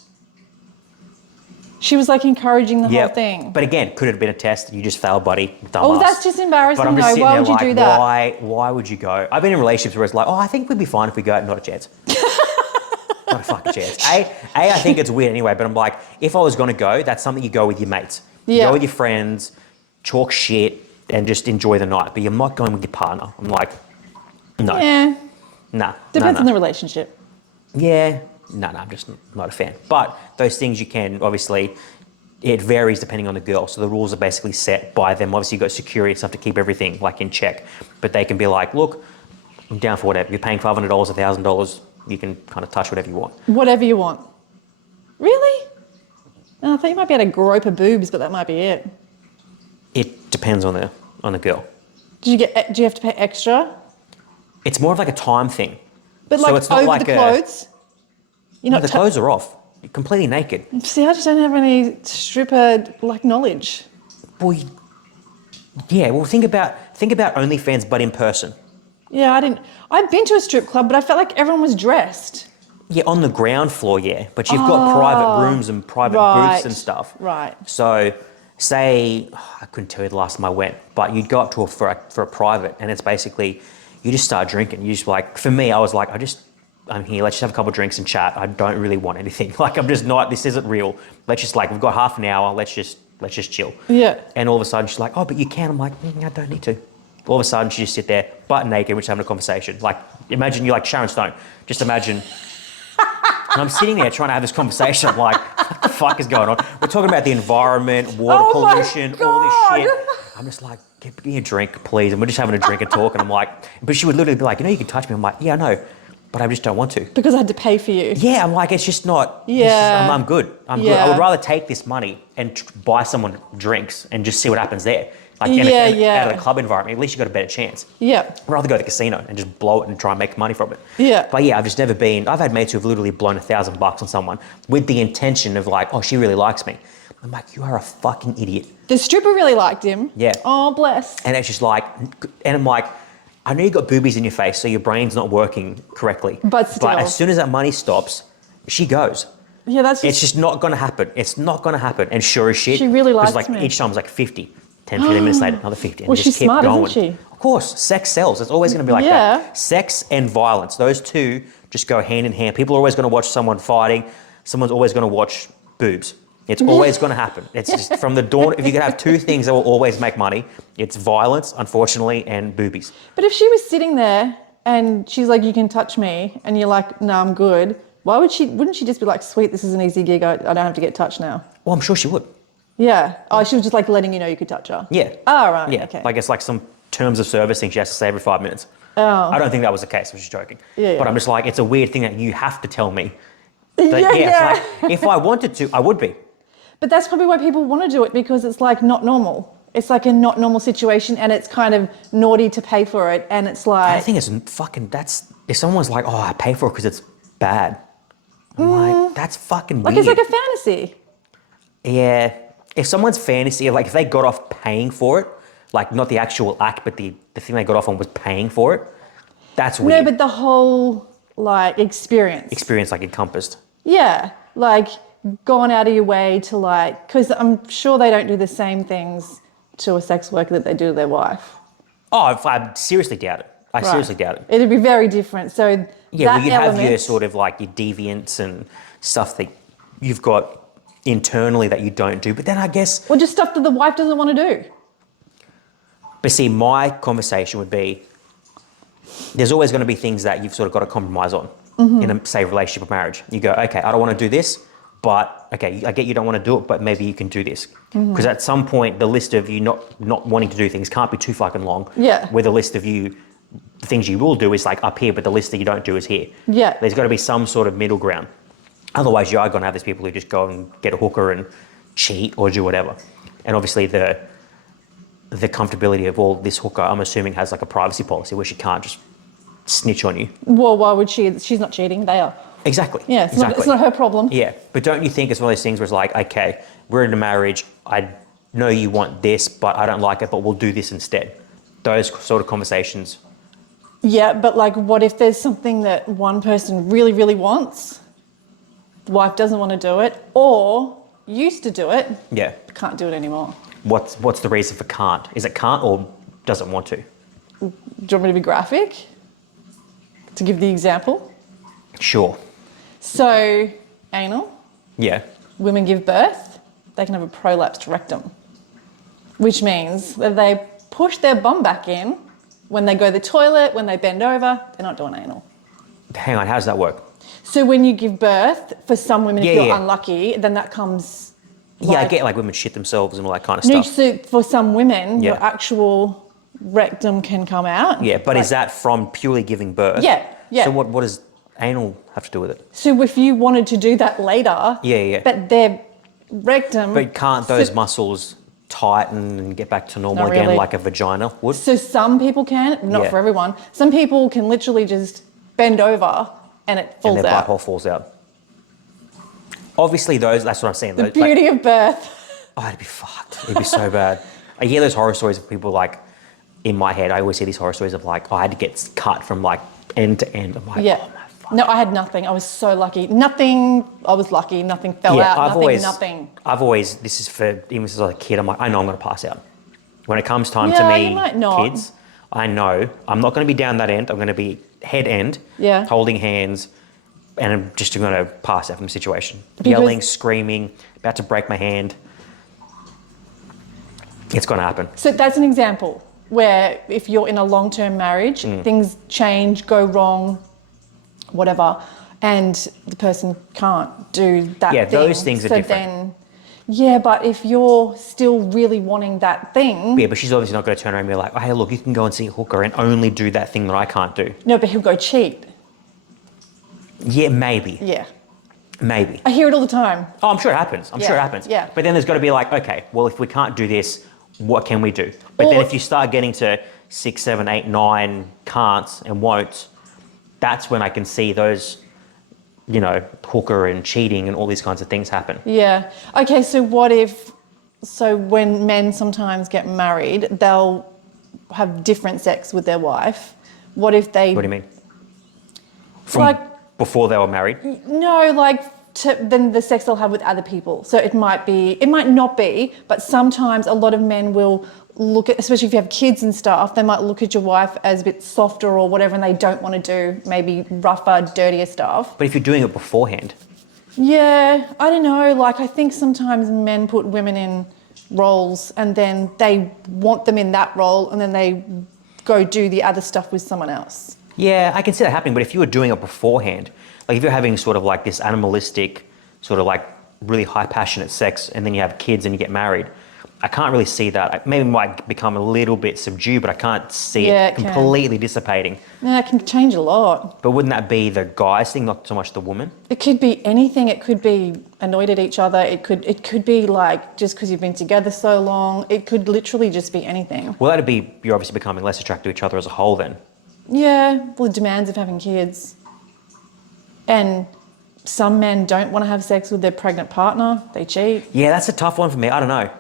She was like encouraging the whole thing. But again, could it have been a test? You just failed, buddy. Dumbass. Oh, that's just embarrassing. But I'm just why would you do that? Why would you go? I've been in relationships where it's like, oh, I think we'd be fine if we go. Not a chance. Not a fucking chance. I think it's weird anyway, but I'm like, if I was going to go, that's something you go with your mates. You go with your friends, talk shit, and just enjoy the night. But you're not going with your partner. I'm like, no. Yeah. Nah. Depends on the relationship. Yeah. No, I'm just not a fan. But those things you can, obviously, it varies depending on the girl. So the rules are basically set by them. Obviously, you've got security and stuff to keep everything like in check. But they can be like, look, I'm down for whatever. You're paying $500, $1,000. You can kind of touch whatever you want. Whatever you want. Really? Oh, I thought you might be able to grope her boobs, but that might be it. It depends on the girl. Do you have to pay extra? It's more of like a time thing. But like it's not over like the clothes? The clothes are off. You're completely naked. See, I just don't have any stripper like knowledge. Well, think about OnlyFans, but in person. Yeah, I've been to a strip club, but I felt like everyone was dressed. Yeah, on the ground floor, yeah. But you've got private rooms and private booths and stuff. Right. So say, I couldn't tell you the last time I went, but you'd go up to for a private, and it's basically, you just start drinking. You just like, for me, I was like, I'm here, let's just have a couple of drinks and chat. I don't really want anything. Like, I'm just not, this isn't real. Let's just like, we've got half an hour, let's just chill. Yeah. And all of a sudden she's like, oh, but you can. I'm like, I don't need to. All of a sudden she just sit there, butt naked, we're just having a conversation. Like, imagine you're like Sharon Stone. Just imagine. And I'm sitting there trying to have this conversation. I'm like, what the fuck is going on? We're talking about the environment, water pollution, all this shit. I'm just like, give me a drink, please. And we're just having a drink and talk. And I'm like, but she would literally be like, you can touch me. I'm like, yeah, I know, but I just don't want to. Because I had to pay for you. Yeah, I'm like, it's just not. Yeah. I'm good. I'm good. I would rather take this money and buy someone drinks and just see what happens there. Like out of the club environment, at least you got a better chance. Yeah. I'd rather go to the casino and just blow it and try and make money from it. Yeah. But yeah, I've just never been. I've had mates who've literally blown $1,000 on someone with the intention of like, oh, she really likes me. I'm like, you are a fucking idiot. The stripper really liked him. Yeah. Oh, bless. And it's just like, and I'm like, I know you got boobies in your face, so your brain's not working correctly. But still. But as soon as that money stops, she goes. Yeah, that's just... It's just not going to happen. It's not going to happen. And sure as shit. She really likes like, me. Each time was like 50. 10, 15 minutes later, another 50. And Well, just she's kept smart, going. isn't she? Of course, sex sells. It's always going to be like that. Sex and violence, those two just go hand in hand. People are always going to watch someone fighting. Someone's always going to watch boobs. It's always going to happen. It's just from the dawn. If you could have two things that will always make money, it's violence, unfortunately, and boobies. But if she was sitting there and she's like, you can touch me, and you're like, no, I'm good, wouldn't she just be like, sweet, this is an easy gig, I don't have to get touched now? Well, I'm sure she would. Yeah. Oh, she was just like letting you know you could touch her. Yeah. Oh, right. Yeah. Okay. Like it's like some terms of service thing she has to say every 5 minutes. Oh. I don't think that was the case. I was just joking. Yeah. But I'm just like, it's a weird thing that you have to tell me. Yeah. It's like, if I wanted to, I would be. But that's probably why people want to do it, because it's like not normal. It's like a not normal situation, and it's kind of naughty to pay for it. And it's like, I think it's fucking, if someone's like, oh, I pay for it because it's bad. I'm like, that's fucking weird. like it's like a fantasy. Yeah. If someone's fantasy, like if they got off paying for it, like not the actual act, but the thing they got off on was paying for it, that's weird. No, but the whole like experience. Experience like encompassed. Yeah. Like gone out of your way to like, because I'm sure they don't do the same things to a sex worker that they do to their wife. Oh, I seriously doubt it. I seriously doubt it. It'd be very different. So yeah, well, you'd have element, your sort of like your deviants and stuff that you've got internally that you don't do. But then I guess... Well, just stuff that the wife doesn't want to do. But see, my conversation would be, there's always going to be things that you've sort of got to compromise on in a, say, relationship or marriage. You go, okay, I don't want to do this, but okay, I get you don't want to do it, but maybe you can do this. Because at some point, the list of you not wanting to do things can't be too fucking long. Yeah. Where the list of the things you will do is like up here, but the list that you don't do is here. Yeah. There's got to be some sort of middle ground. Otherwise, you are going to have these people who just go and get a hooker and cheat or do whatever. And obviously the comfortability of, well, this hooker, I'm assuming, has like a privacy policy where she can't just snitch on you. Well, why would she? She's not cheating. They are. Exactly. Yeah, it's not her problem. Yeah. But don't you think it's one of those things where it's like, okay, we're in a marriage. I know you want this, but I don't like it, but we'll do this instead. Those sort of conversations. Yeah, but like what if there's something that one person really, really wants? The wife doesn't want to do it, or used to do it. Yeah. Can't do it anymore. What's the reason for can't? Is it can't or doesn't want to? Do you want me to be graphic? To give the example? Sure. So, anal. Yeah. Women give birth, they can have a prolapsed rectum, which means that they push their bum back in when they go to the toilet, when they bend over, they're not doing anal. Hang on, how does that work? So when you give birth, for some women, if you're Yeah. unlucky, then that comes... Yeah, I get like women shit themselves and all that kind of No, stuff. so for some women, Yeah. your actual rectum can come out. Yeah, but is that from purely giving birth? Yeah, yeah. So what does anal have to do with it? So if you wanted to do that later... Yeah. But their rectum... But can't those muscles tighten and get back to normal Not again really. like a vagina would? So some people can, not Yeah. for everyone. Some people can literally just bend over and it falls and their out. butthole falls out. Obviously that's what I'm saying. The Those, beauty of birth. oh, it'd be fucked. It'd be so bad. I hear those horror stories of people like, in my head, I always see these horror stories of like, I had to get cut from like end to end. I'm like, Yeah. oh my No, I had nothing. I was so lucky. Nothing. I was lucky. Nothing fell out. Nothing. I've always, this is for, even since I was a kid, I'm like, I know I'm going to pass out. When it comes time to you me, might not. kids, I know I'm not going to be down that end. I'm going to be head end, holding hands, and I'm just going to pass out from the situation. Yelling, screaming, about to break my hand. It's going to happen. So that's an example where if you're in a long-term marriage, things change, go wrong, whatever, and the person can't do that thing. Yeah, those things are different. Then, yeah, but if you're still really wanting that thing... Yeah, but she's obviously not going to turn around and be like, oh, hey, look, you can go and see a hooker and only do that thing that I can't do. No, but he'll go cheat. Yeah, maybe. Yeah. Maybe. I hear it all the time. Oh, I'm sure it happens. I'm sure it happens. Yeah. But then there's got to be like, okay, well, if we can't do this, what can we do? But then if you start getting to 6, 7, 8, 9 can'ts and won'ts, that's when I can see those, you know, hooker and cheating and all these kinds of things happen. Yeah. Okay, so what if, so when men sometimes get married, they'll have different sex with their wife. What if they... What do you mean? From before they were married? No, like then the sex they'll have with other people. So it might not be, but sometimes a lot of men will look at, especially if you have kids and stuff, they might look at your wife as a bit softer or whatever, and they don't want to do maybe rougher, dirtier stuff. But if you're doing it beforehand? Yeah, I don't know. Like, I think sometimes men put women in roles and then they want them in that role and then they go do the other stuff with someone else. Yeah, I can see that happening, but if you were doing it beforehand, like if you're having sort of like this animalistic, sort of like really high passionate sex and then you have kids and you get married, I can't really see that. Maybe it might become a little bit subdued, but I can't see it completely dissipating. Yeah, it can change a lot. But wouldn't that be the guy's thing, not so much the woman? It could be anything. It could be annoyed at each other. It could be like just because you've been together so long. It could literally just be anything. Well, that'd be, you're obviously becoming less attracted to each other as a whole then. Yeah, well, the demands of having kids. And some men don't want to have sex with their pregnant partner. They cheat. Yeah, that's a tough one for me. I don't know.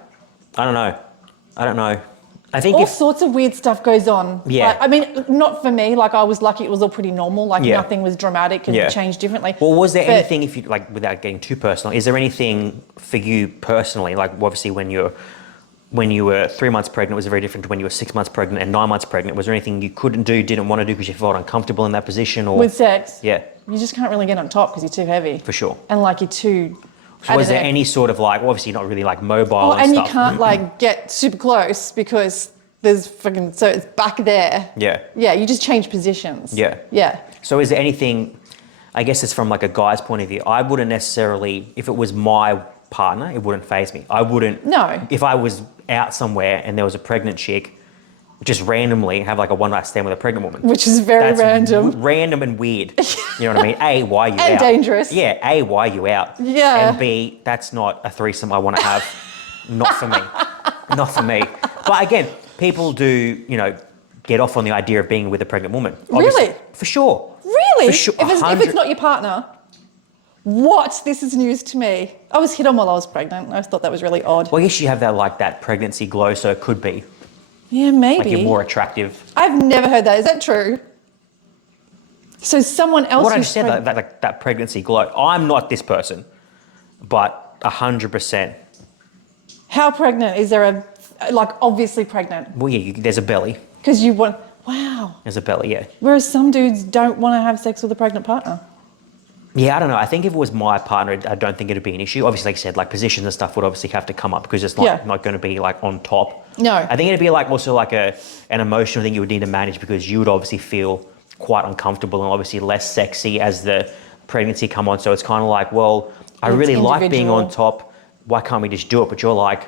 I think all sorts of weird stuff goes on. Yeah. Like, I mean, not for me. Like, I was lucky it was all pretty normal. Like, nothing was dramatic and changed differently. Well, was there anything, if you, like, without getting too personal, is there anything for you personally, like, obviously when you were 3 months pregnant, was it very different to when you were 6 months pregnant and 9 months pregnant? Was there anything you couldn't do, didn't want to do because you felt uncomfortable in that position? Or with sex? Yeah. You just can't really get on top because you're too heavy. For sure. And, like, you're too... So was there any sort of like, obviously not really like mobile and stuff. You can't like get super close because there's fucking, so it's back there. Yeah. Yeah, you just change positions. Yeah. Yeah. So is there anything, I guess it's from like a guy's point of view, I wouldn't necessarily, if it was my partner, it wouldn't faze me. I wouldn't. No. If I was out somewhere and there was a pregnant chick, just randomly have like a one night stand with a pregnant woman. Which is very random. Random and weird. You know what I mean? A, why are you out? And dangerous. Yeah, A, why are you out? Yeah. And B, that's not a threesome I want to have. Not for me. Not for me. But again, people do, you know, get off on the idea of being with a pregnant woman. Obviously. Really? For sure. Really? For sure. If it's not your partner? What? This is news to me. I was hit on while I was pregnant. I thought that was really odd. Well, I guess you have that like that pregnancy glow, so it could be. Yeah, maybe. Like you're more attractive. I've never heard that. Is that true? So someone else... What I just said, that pregnancy glow. I'm not this person, but 100%. How pregnant? Is there a... Like, obviously pregnant? Well, yeah, there's a belly. Because you want... Wow. There's a belly, yeah. Whereas some dudes don't want to have sex with a pregnant partner. Yeah, I don't know. I think if it was my partner, I don't think it'd be an issue. Obviously, like I said, like positions and stuff would obviously have to come up because it's not going to be like on top. No. I think it'd be like also like an emotional thing you would need to manage because you would obviously feel quite uncomfortable and obviously less sexy as the pregnancy come on. So it's kind of like, well, I really like being on top. Why can't we just do it? But you're like,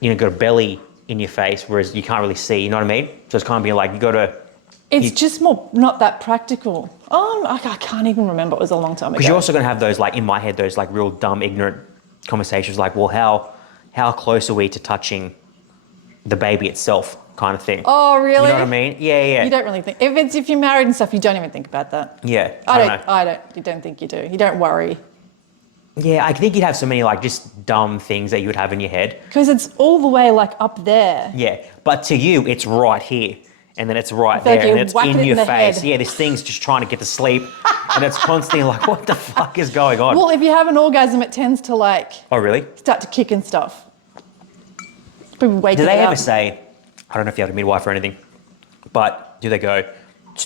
you know, got a belly in your face, whereas you can't really see, you know what I mean? So it's kind of being like, you got to... It's just more not that practical. I can't even remember. It was a long time ago. Because you're also going to have those, like, in my head, those, like, real dumb, ignorant conversations like, well, how close are we to touching the baby itself kind of thing? Oh, really? You know what I mean? Yeah, yeah. You don't really think... If you're married and stuff, you don't even think about that. Yeah, I don't. You don't think you do. You don't worry. Yeah, I think you'd have so many, like, just dumb things that you would have in your head. Because it's all the way, like, up there. Yeah, but to you, it's right here. and then it's right feel like there, you're and it's whacking in it your in the face. head. Yeah, this thing's just trying to get to sleep, and it's constantly like, what the fuck is going on? Well, if you have an orgasm, it tends to like Oh, really? start to kick and stuff. People waking Do they it ever up. say, I don't know if you have a midwife or anything, but do they go,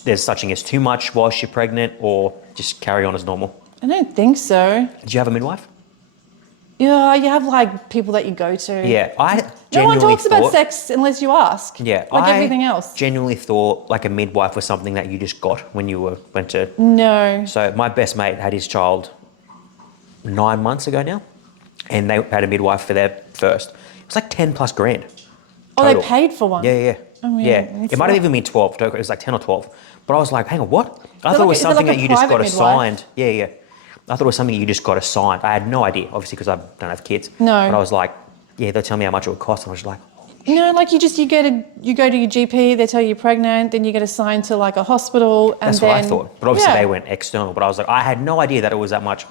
there's such thing as too much whilst you're pregnant, or just carry on as normal? I don't think so. Do you have a midwife? Yeah, you have like people that you go to. Yeah, I No one genuinely talks about sex unless you ask. Yeah, Like I everything else. genuinely thought like a midwife was something that you just got when you went to. No. So my best mate had his child 9 months ago now, and they had a midwife for their first. It was like 10 plus grand. Oh, total. they paid for one? Yeah. Oh, yeah. that's It might have right. even been 12. It was like 10 or 12. But I was like, hang on, what? I Is it thought it was is it something like that a you just got private assigned. Yeah. I thought it was something you just got assigned. I had no idea, obviously, because I don't have kids. No. But I was like, yeah, they'll tell me how much it would cost. And I was like, No, like you go to your GP, they tell you you're pregnant, then you get assigned to like a hospital, and that's then what I thought. But obviously yeah. they went external. But I was like, I had no idea that it was that much. I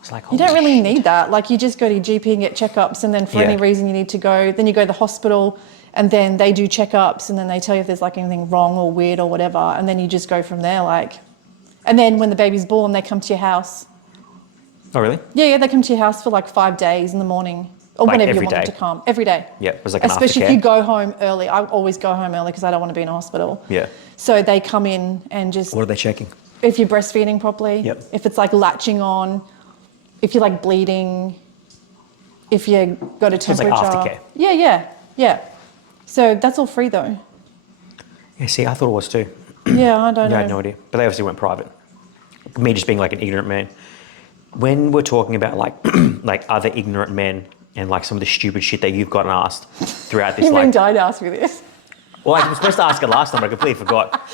was like, You don't holy really shit. need that. Like you just go to your GP and get checkups, and then for any reason you need to go, then you go to the hospital, and then they do checkups, and then they tell you if there's like anything wrong or weird or whatever, and then you just go from there. Like, and then when the baby's born, they come to your house. Oh, really? Yeah, they come to your house for like 5 days in the morning, or Like whenever you every want them day? to come. Every day. Yeah, it was like an Especially if aftercare. you go home early. I always go home early because I don't want to be in a hospital. Yeah. So they come in and just What are they checking? if you're breastfeeding properly, Yep. if it's like latching on, if you're like bleeding, if you got a it's like temperature. aftercare. Yeah. So that's all free though. Yeah, see, I thought it was too. Yeah, I don't know. I had no idea. But they obviously went private. Me just being like an ignorant man. When we're talking about like like other ignorant men and like some of the stupid shit that you've gotten asked throughout this You like mean died to ask me this? well, I was supposed to ask it last time, but I completely forgot.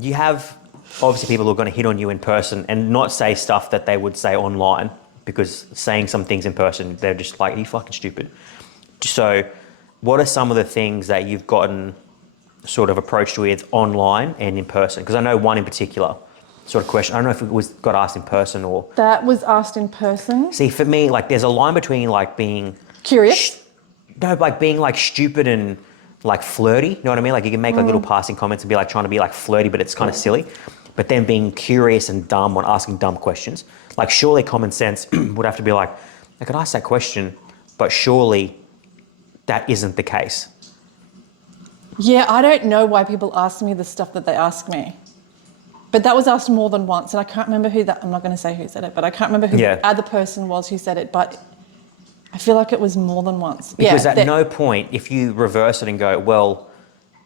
You have obviously people who are going to hit on you in person and not say stuff that they would say online, because saying some things in person, they're just like, are you fucking stupid? So what are some of the things that you've gotten sort of approached with online and in person? Because I know one in particular sort of question. I don't know if it was got asked in person or... That was asked in person. See, for me, like there's a line between like being... Curious? No, like being like stupid and like flirty, you know what I mean? Like you can make like little passing comments and be like trying to be like flirty, but it's kind of silly. But then being curious and dumb on asking dumb questions. Like surely common sense would have to be like, I could ask that question, but surely that isn't the case. Yeah, I don't know why people ask me the stuff that they ask me. But that was asked more than once, and I can't remember who that... I'm not going to say who said it, but I can't remember who the other person was who said it, but I feel like it was more than once. Because at no point, if you reverse it and go, well,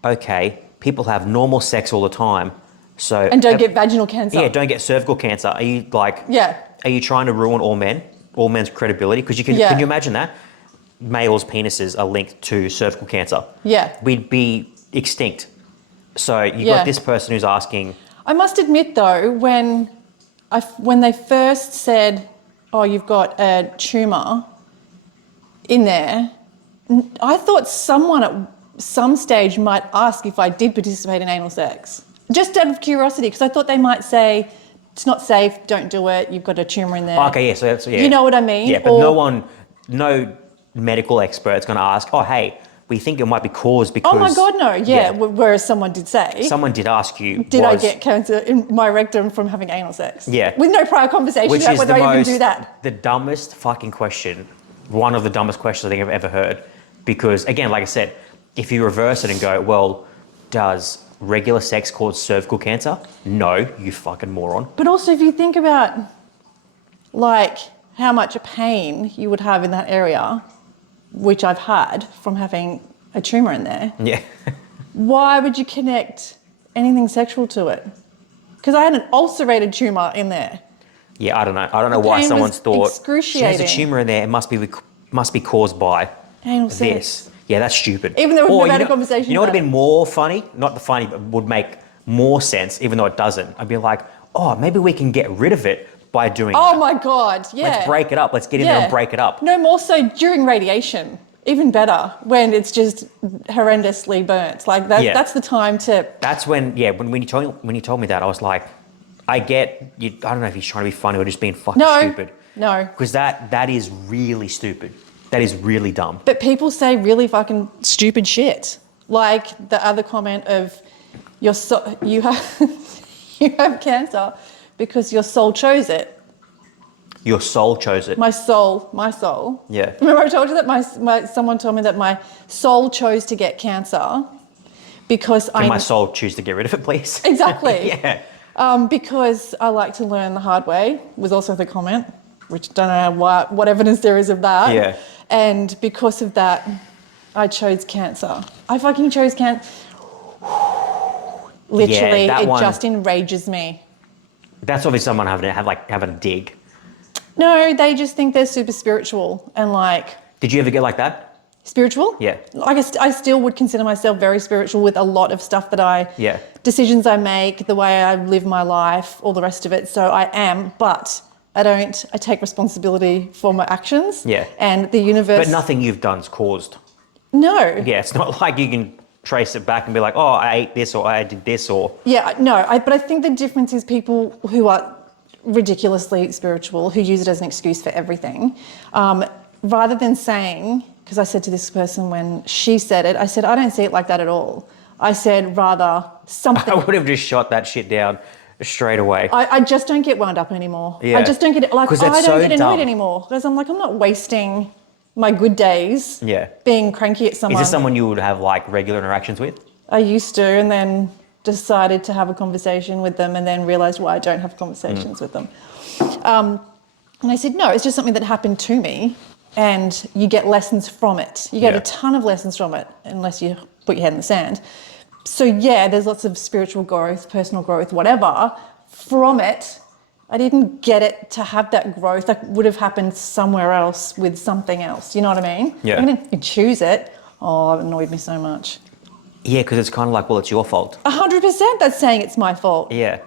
okay, people have normal sex all the time, so... And don't get vaginal cancer. Yeah, don't get cervical cancer. Are you like... Yeah. Are you trying to ruin all men's credibility? Because can you imagine that? Males' penises are linked to cervical cancer. Yeah. We'd be extinct. So you got this person who's asking... I must admit though, when they first said, oh, you've got a tumour in there, I thought someone at some stage might ask if I did participate in anal sex. Just out of curiosity, because I thought they might say, it's not safe, don't do it, you've got a tumour in there. Okay, yeah, so that's... Yeah. You know what I mean? Yeah, but no medical expert's going to ask, oh, hey, we think it might be caused because... Oh my God, no, yeah. Whereas someone did say... Someone did ask you... Did I get cancer in my rectum from having anal sex? Yeah. With no prior conversation about whether I even do that. The dumbest fucking question, one of the dumbest questions I think I've ever heard. Because, again, like I said, if you reverse it and go, well, does regular sex cause cervical cancer? No, you fucking moron. But also if you think about, like, how much pain you would have in that area, which I've had from having a tumour in there. Yeah. Why would you connect anything sexual to it? Because I had an ulcerated tumour in there. Yeah, I don't know. I don't know why pain someone's was thought excruciating. she has a tumour in there. It must be caused by Anal this. sex. Yeah, that's stupid. Even though we've never had a conversation You know what would about have been more funny? Not the funny, but would make more sense, even though it doesn't. I'd be like, oh, maybe we can get rid of it by doing Oh that. my God, yeah. Let's break it up. Let's get in there and break it up. No, more so during radiation. Even better when it's just horrendously burnt. Like that's the time to... That's when you told me that, I was like, I get you. I don't know if he's trying to be funny or just being fucking stupid. No. Because that is really stupid. That is really dumb. But people say really fucking stupid shit. Like the other comment of, you have you have cancer because your soul chose it. Your soul chose it. My soul. Yeah. Remember I told you that someone told me that my soul chose to get cancer because Can my soul choose to get rid of it, please? Exactly. Yeah. Because I like to learn the hard way was also the comment, which I don't know what evidence there is of that. Yeah. And because of that, I chose cancer. I fucking chose cancer. Literally, Yeah, it just enrages me. That's obviously someone having a dig. No, they just think they're super spiritual and like... Did you ever get like that? Spiritual? Yeah. I still would consider myself very spiritual with a lot of stuff that decisions I make, the way I live my life, all the rest of it. So I am, but I take responsibility for my actions. Yeah. And the universe... But nothing you've done's caused. No. Yeah, it's not like you can trace it back and be like, oh, I ate this or I did this or... Yeah, no, but I think the difference is people who are ridiculously spiritual, who use it as an excuse for everything, rather than saying, because I said to this person when she said it, I said, I don't see it like that at all. I said, rather something. I would have just shot that shit down straight away. I just don't get wound up anymore. Yeah. I just don't get it. Like, I don't so get annoyed dumb. anymore because I'm like, I'm not wasting my good days being cranky at someone. Is this someone you would have like regular interactions with? I used to, and then decided to have a conversation with them and then realised why I don't have conversations with them. And I said, no, it's just something that happened to me and you get lessons from it. You get a ton of lessons from it unless you put your head in the sand. So yeah, there's lots of spiritual growth, personal growth, whatever. From it, I didn't get it to have that growth. That would have happened somewhere else with something else. You know what I mean? Yeah. I didn't choose it. Oh, it annoyed me so much. Yeah, because it's kind of like, well, it's your fault. 100% that's saying it's my fault. Yeah.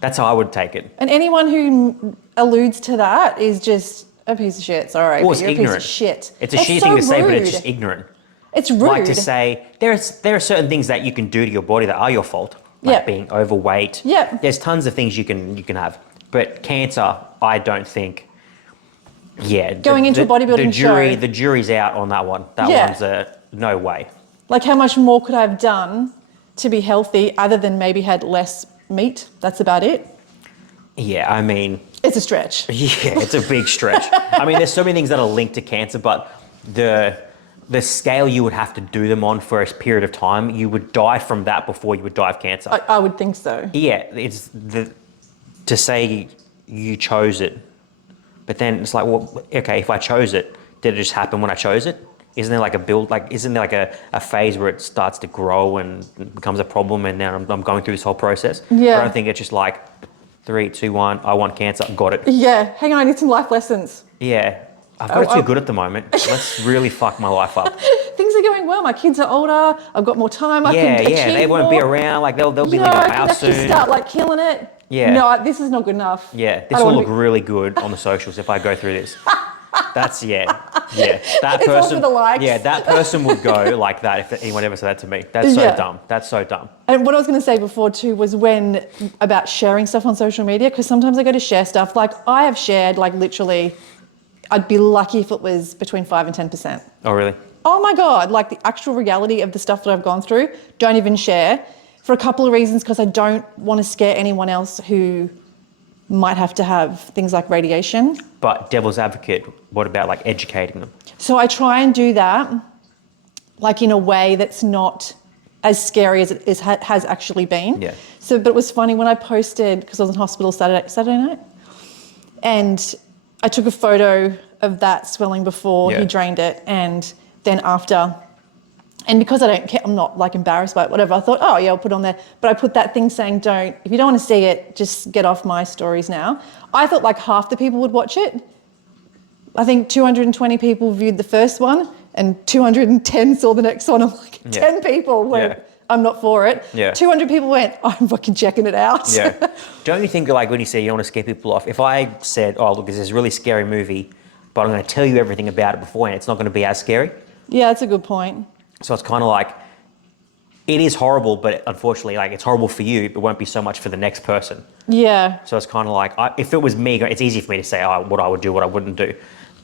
That's how I would take it. And anyone who alludes to that is just a piece of shit. Sorry, or but it's you're ignorant. a piece of shit. It's a shitty thing to say, but it's rude. just ignorant. It's rude. Like to say, there are certain things that you can do to your body that are your fault. Like being overweight. Yeah. There's tons of things you can have. But cancer, I don't think... Yeah. Going into a bodybuilding show. The jury's out on that one. That one's a no way. Like how much more could I have done to be healthy other than maybe had less meat? That's about it. Yeah, I mean... It's a stretch. Yeah, it's a big stretch. I mean, there's so many things that are linked to cancer, but the scale you would have to do them on for a period of time, you would die from that before you would die of cancer. I would think so. Yeah, it's to say you chose it, but then it's like, well, okay, if I chose it, did it just happen when I chose it? Isn't there like a build, like, isn't there like a phase where it starts to grow and becomes a problem and now I'm going through this whole process? Yeah. I don't think it's just like 3, 2, 1, I want cancer, got it. Yeah, hang on, I need some life lessons. Yeah, I've got it too good at the moment. Let's really fuck my life up. Things are going well, my kids are older, I've got more time, I can achieve they won't be around, like they'll be leaving the house soon. I can start like killing it. Yeah. No, this is not good enough. Yeah, this will look really good on the socials if I go through this. That's, yeah. That it's person, all for the likes. Yeah, that person would go like that if anyone ever said that to me. That's so dumb. That's so dumb. And what I was going to say before too was about sharing stuff on social media, because sometimes I go to share stuff. Like I have shared like literally, I'd be lucky if it was between 5 and 10%. Oh, really? Oh my God, like the actual reality of the stuff that I've gone through, don't even share for a couple of reasons, because I don't want to scare anyone else who might have to have things like radiation. But devil's advocate, what about like educating them? So I try and do that like in a way that's not as scary as it has actually been. Yeah. So, but it was funny when I posted, because I was in hospital Saturday night, and I took a photo of that swelling before he drained it and then after. And because I don't care, I'm not like embarrassed by it, whatever, I thought, oh yeah, I'll put it on there. But I put that thing saying, if you don't want to see it, just get off my stories now. I thought like half the people would watch it. I think 220 people viewed the first one and 210 saw the next one. I'm like, 10 people went, I'm not for it. Yeah. 200 people went, I'm fucking checking it out. Yeah. Don't you think like when you say you don't want to scare people off, if I said, oh look, this is a really scary movie, but I'm going to tell you everything about it beforehand, it's not going to be as scary? Yeah, that's a good point. So it's kind of like, it is horrible, but unfortunately, like it's horrible for you, it won't be so much for the next person. Yeah. So it's kind of like, if it was me, it's easy for me to say what I would do, what I wouldn't do.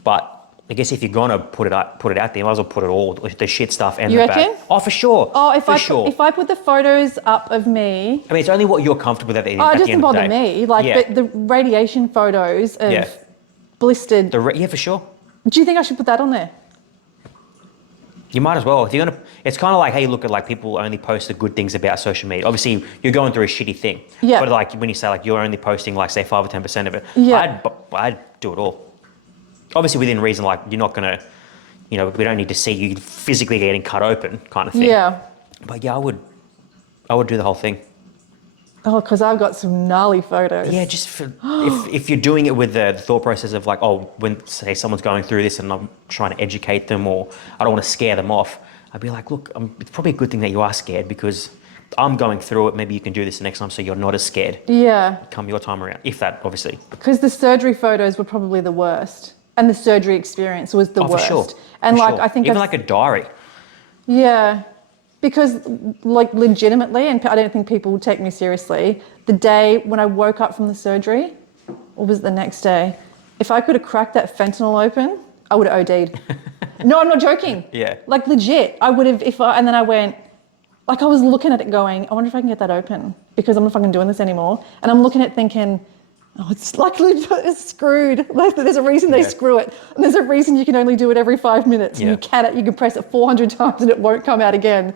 But I guess if you're gonna put it out there, you might as well put it all, the shit stuff and You the reckon? bad. Oh, for sure. Oh, if I put the photos up of me. I mean, it's only what you're comfortable with at the end Oh, of it the doesn't day. bother me. But the radiation photos of blistered. Yeah, for sure. Do you think I should put that on there? You might as well. If you're gonna, it's kind of like how you look at like people only post the good things about social media. Obviously, you're going through a shitty thing. Yeah. But like when you say like you're only posting like say 5 or 10% of it, yeah. I'd do it all. Obviously within reason, like you're not gonna, we don't need to see you physically getting cut open, kind of thing. Yeah. But yeah, I would do the whole thing. Oh, because I've got some gnarly photos. Yeah, just for, if you're doing it with the thought process of like, oh, when say someone's going through this and I'm trying to educate them or I don't want to scare them off, I'd be like, look, it's probably a good thing that you are scared because I'm going through it. Maybe you can do this the next time so you're not as scared. Yeah. Come your time around, if that, obviously. Because the surgery photos were probably the worst. And the surgery experience was the worst. For sure. And for like, sure. I think even like a diary. Yeah. Because like legitimately, and I don't think people would take me seriously, the day when I woke up from the surgery, or was it the next day? If I could have cracked that fentanyl open, I would have OD'd. No, I'm not joking. Yeah. Like legit, I would have, and then I went, like I was looking at it going, I wonder if I can get that open because I'm not fucking doing this anymore. And I'm looking at it thinking, oh, it's like it's screwed. Like, there's a reason they screw it. And there's a reason you can only do it every 5 minutes. And you can press it 400 times and it won't come out again.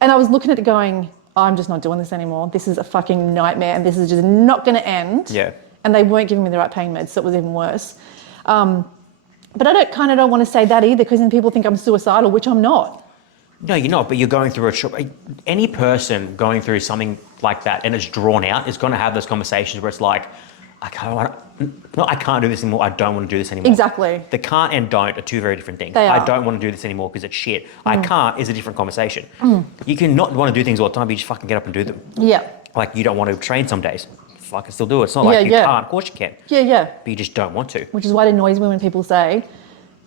And I was looking at it going, I'm just not doing this anymore. This is a fucking nightmare and this is just not going to end. Yeah. And they weren't giving me the right pain meds, so it was even worse. But I don't want to say that either because then people think I'm suicidal, which I'm not. No, you're not, but you're going through any person going through something like that and it's drawn out is going to have those conversations where it's like, I can't do this anymore. I don't want to do this anymore. Exactly. The can't and don't are two very different things. They are. I don't want to do this anymore because it's shit. I can't is a different conversation. You can not want to do things all the time, but you just fucking get up and do them. Yeah. Like you don't want to train some days. Fucking still do it. It's not like you can't. Of course you can. Yeah, yeah. But you just don't want to. Which is why it annoys me when people say,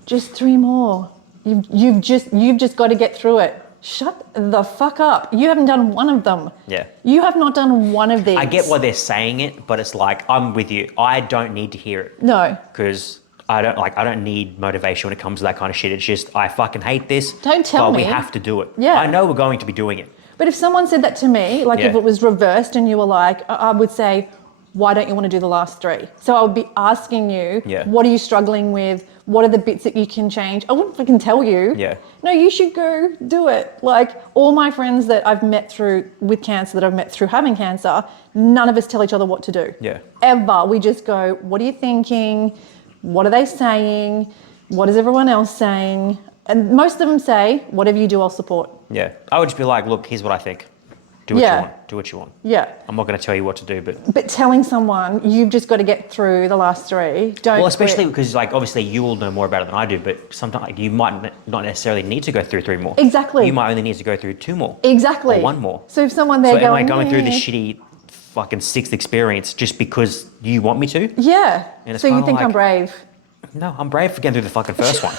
just 3 more. You've just got to get through it. Shut the fuck up. You haven't done one of them. Yeah. You have not done one of these. I get why they're saying it, but it's like, I'm with you. I don't need to hear it. No. Because I don't need motivation when it comes to that kind of shit. It's just, I fucking hate this. Don't tell me. But we have to do it. Yeah. I know we're going to be doing it. But if someone said that to me, like if it was reversed and you were like, I would say, why don't you want to do the last 3? So I would be asking you, what are you struggling with? What are the bits that you can change? I wouldn't fucking tell you. Yeah. No, you should go do it. Like all my friends that I've met through with cancer, that I've met through having cancer, none of us tell each other what to do. Yeah. Ever. We just go, what are you thinking? What are they saying? What is everyone else saying? And most of them say, whatever you do, I'll support. Yeah. I would just be like, look, here's what I think. Do what you want. Do what you want. Yeah. I'm not going to tell you what to do, but... But telling someone, you've just got to get through the last 3. Don't Well, especially quit. because, like, obviously you will know more about it than I do, but sometimes you might not necessarily need to go through 3 more. Exactly. You might only need to go through 2 more. Exactly. Or 1 more. So if someone there am I going through this shitty fucking 6th experience just because you want me to? Yeah. And it's so you kinda think like, I'm brave? No, I'm brave for getting through the fucking first one.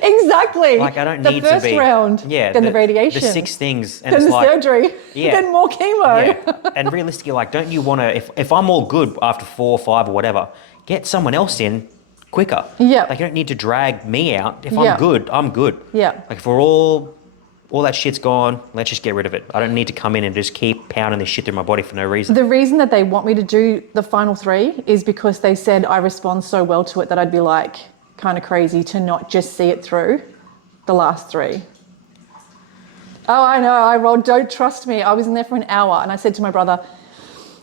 Exactly. Like, I don't need to be... The first round, then the radiation. The 6 things. And then it's the like, surgery. Yeah. Then more chemo. Yeah. And realistically, like, don't you want to... If I'm all good after 4 or 5 or whatever, get someone else in quicker. Yeah. Like, you don't need to drag me out. If I'm good, I'm good. Yeah. Like, if we're all that shit's gone, let's just get rid of it. I don't need to come in and just keep pounding this shit through my body for no reason. The reason that they want me to do the final 3 is because they said I respond so well to it that I'd be like... kind of crazy to not just see it through the last 3. Oh, I know. I rolled. Don't trust me. I was in there for an hour and I said to my brother,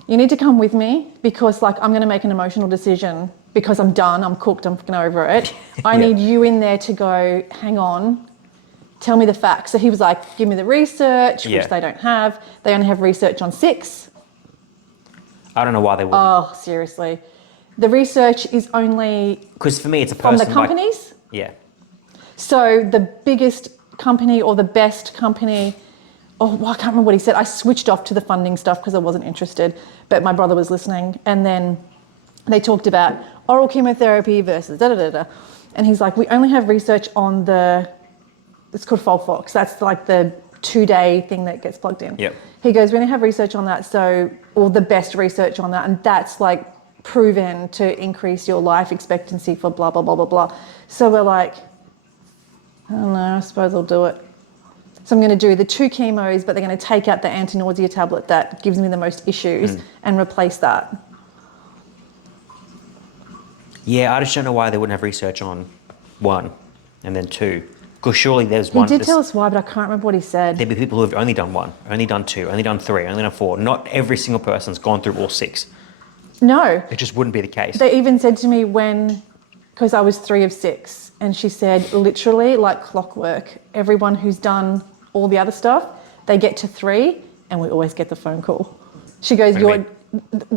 you need to come with me because like I'm going to make an emotional decision because I'm done. I'm cooked. I'm fucking over it. I need you in there to go, hang on, tell me the facts. So he was like, give me the research, which they don't have. They only have research on 6. I don't know why they wouldn't. Oh, seriously. The research is only... Because for me, it's a person... From the companies? Like, yeah. So the biggest company or the best company... Oh, well, I can't remember what he said. I switched off to the funding stuff because I wasn't interested. But my brother was listening. And then they talked about oral chemotherapy versus da-da-da-da. And he's like, we only have research on the... It's called Folfox. That's like the 2-day thing that gets plugged in. Yep. He goes, we only have research on that. Or the best research on that. And that's like... proven to increase your life expectancy for blah, blah, blah, blah, blah. So we're like, I don't know, I suppose I'll do it. So I'm going to do the 2 chemos, but they're going to take out the anti-nausea tablet that gives me the most issues and replace that. Yeah, I just don't know why they wouldn't have research on 1 and then 2. Because surely there's one. He did tell us why, but I can't remember what he said. There'd be people who have only done 1, only done 2, only done 3, only done 4. Not every single person's gone through all 6. No. It just wouldn't be the case. They even said to me because I was 3 of 6, and she said literally like clockwork, everyone who's done all the other stuff, they get to 3 and we always get the phone call. She goes, I don't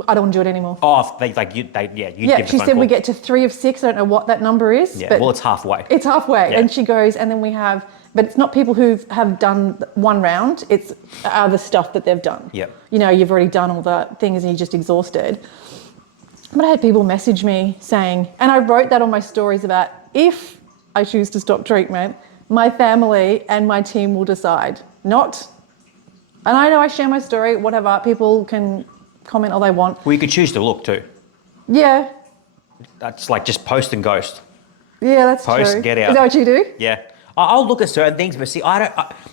want to do it anymore. Oh, you give she the phone said call. we get to 3 of 6. I don't know what that number is. Yeah, but well, it's halfway. It's halfway. Yeah. And she goes, and then we have, but it's not people who have done 1 round, it's other stuff that they've done. Yep. You know, you've already done all the things and you're just exhausted. But I had people message me saying, and I wrote that on my stories about, if I choose to stop treatment, my family and my team will decide. Not, and I know I share my story, whatever, people can comment all they want. Well, you could choose to look too. Yeah. That's like just post and ghost. Yeah, that's Post, true. get out. Is that what you do? Yeah. I'll look at certain things, but see,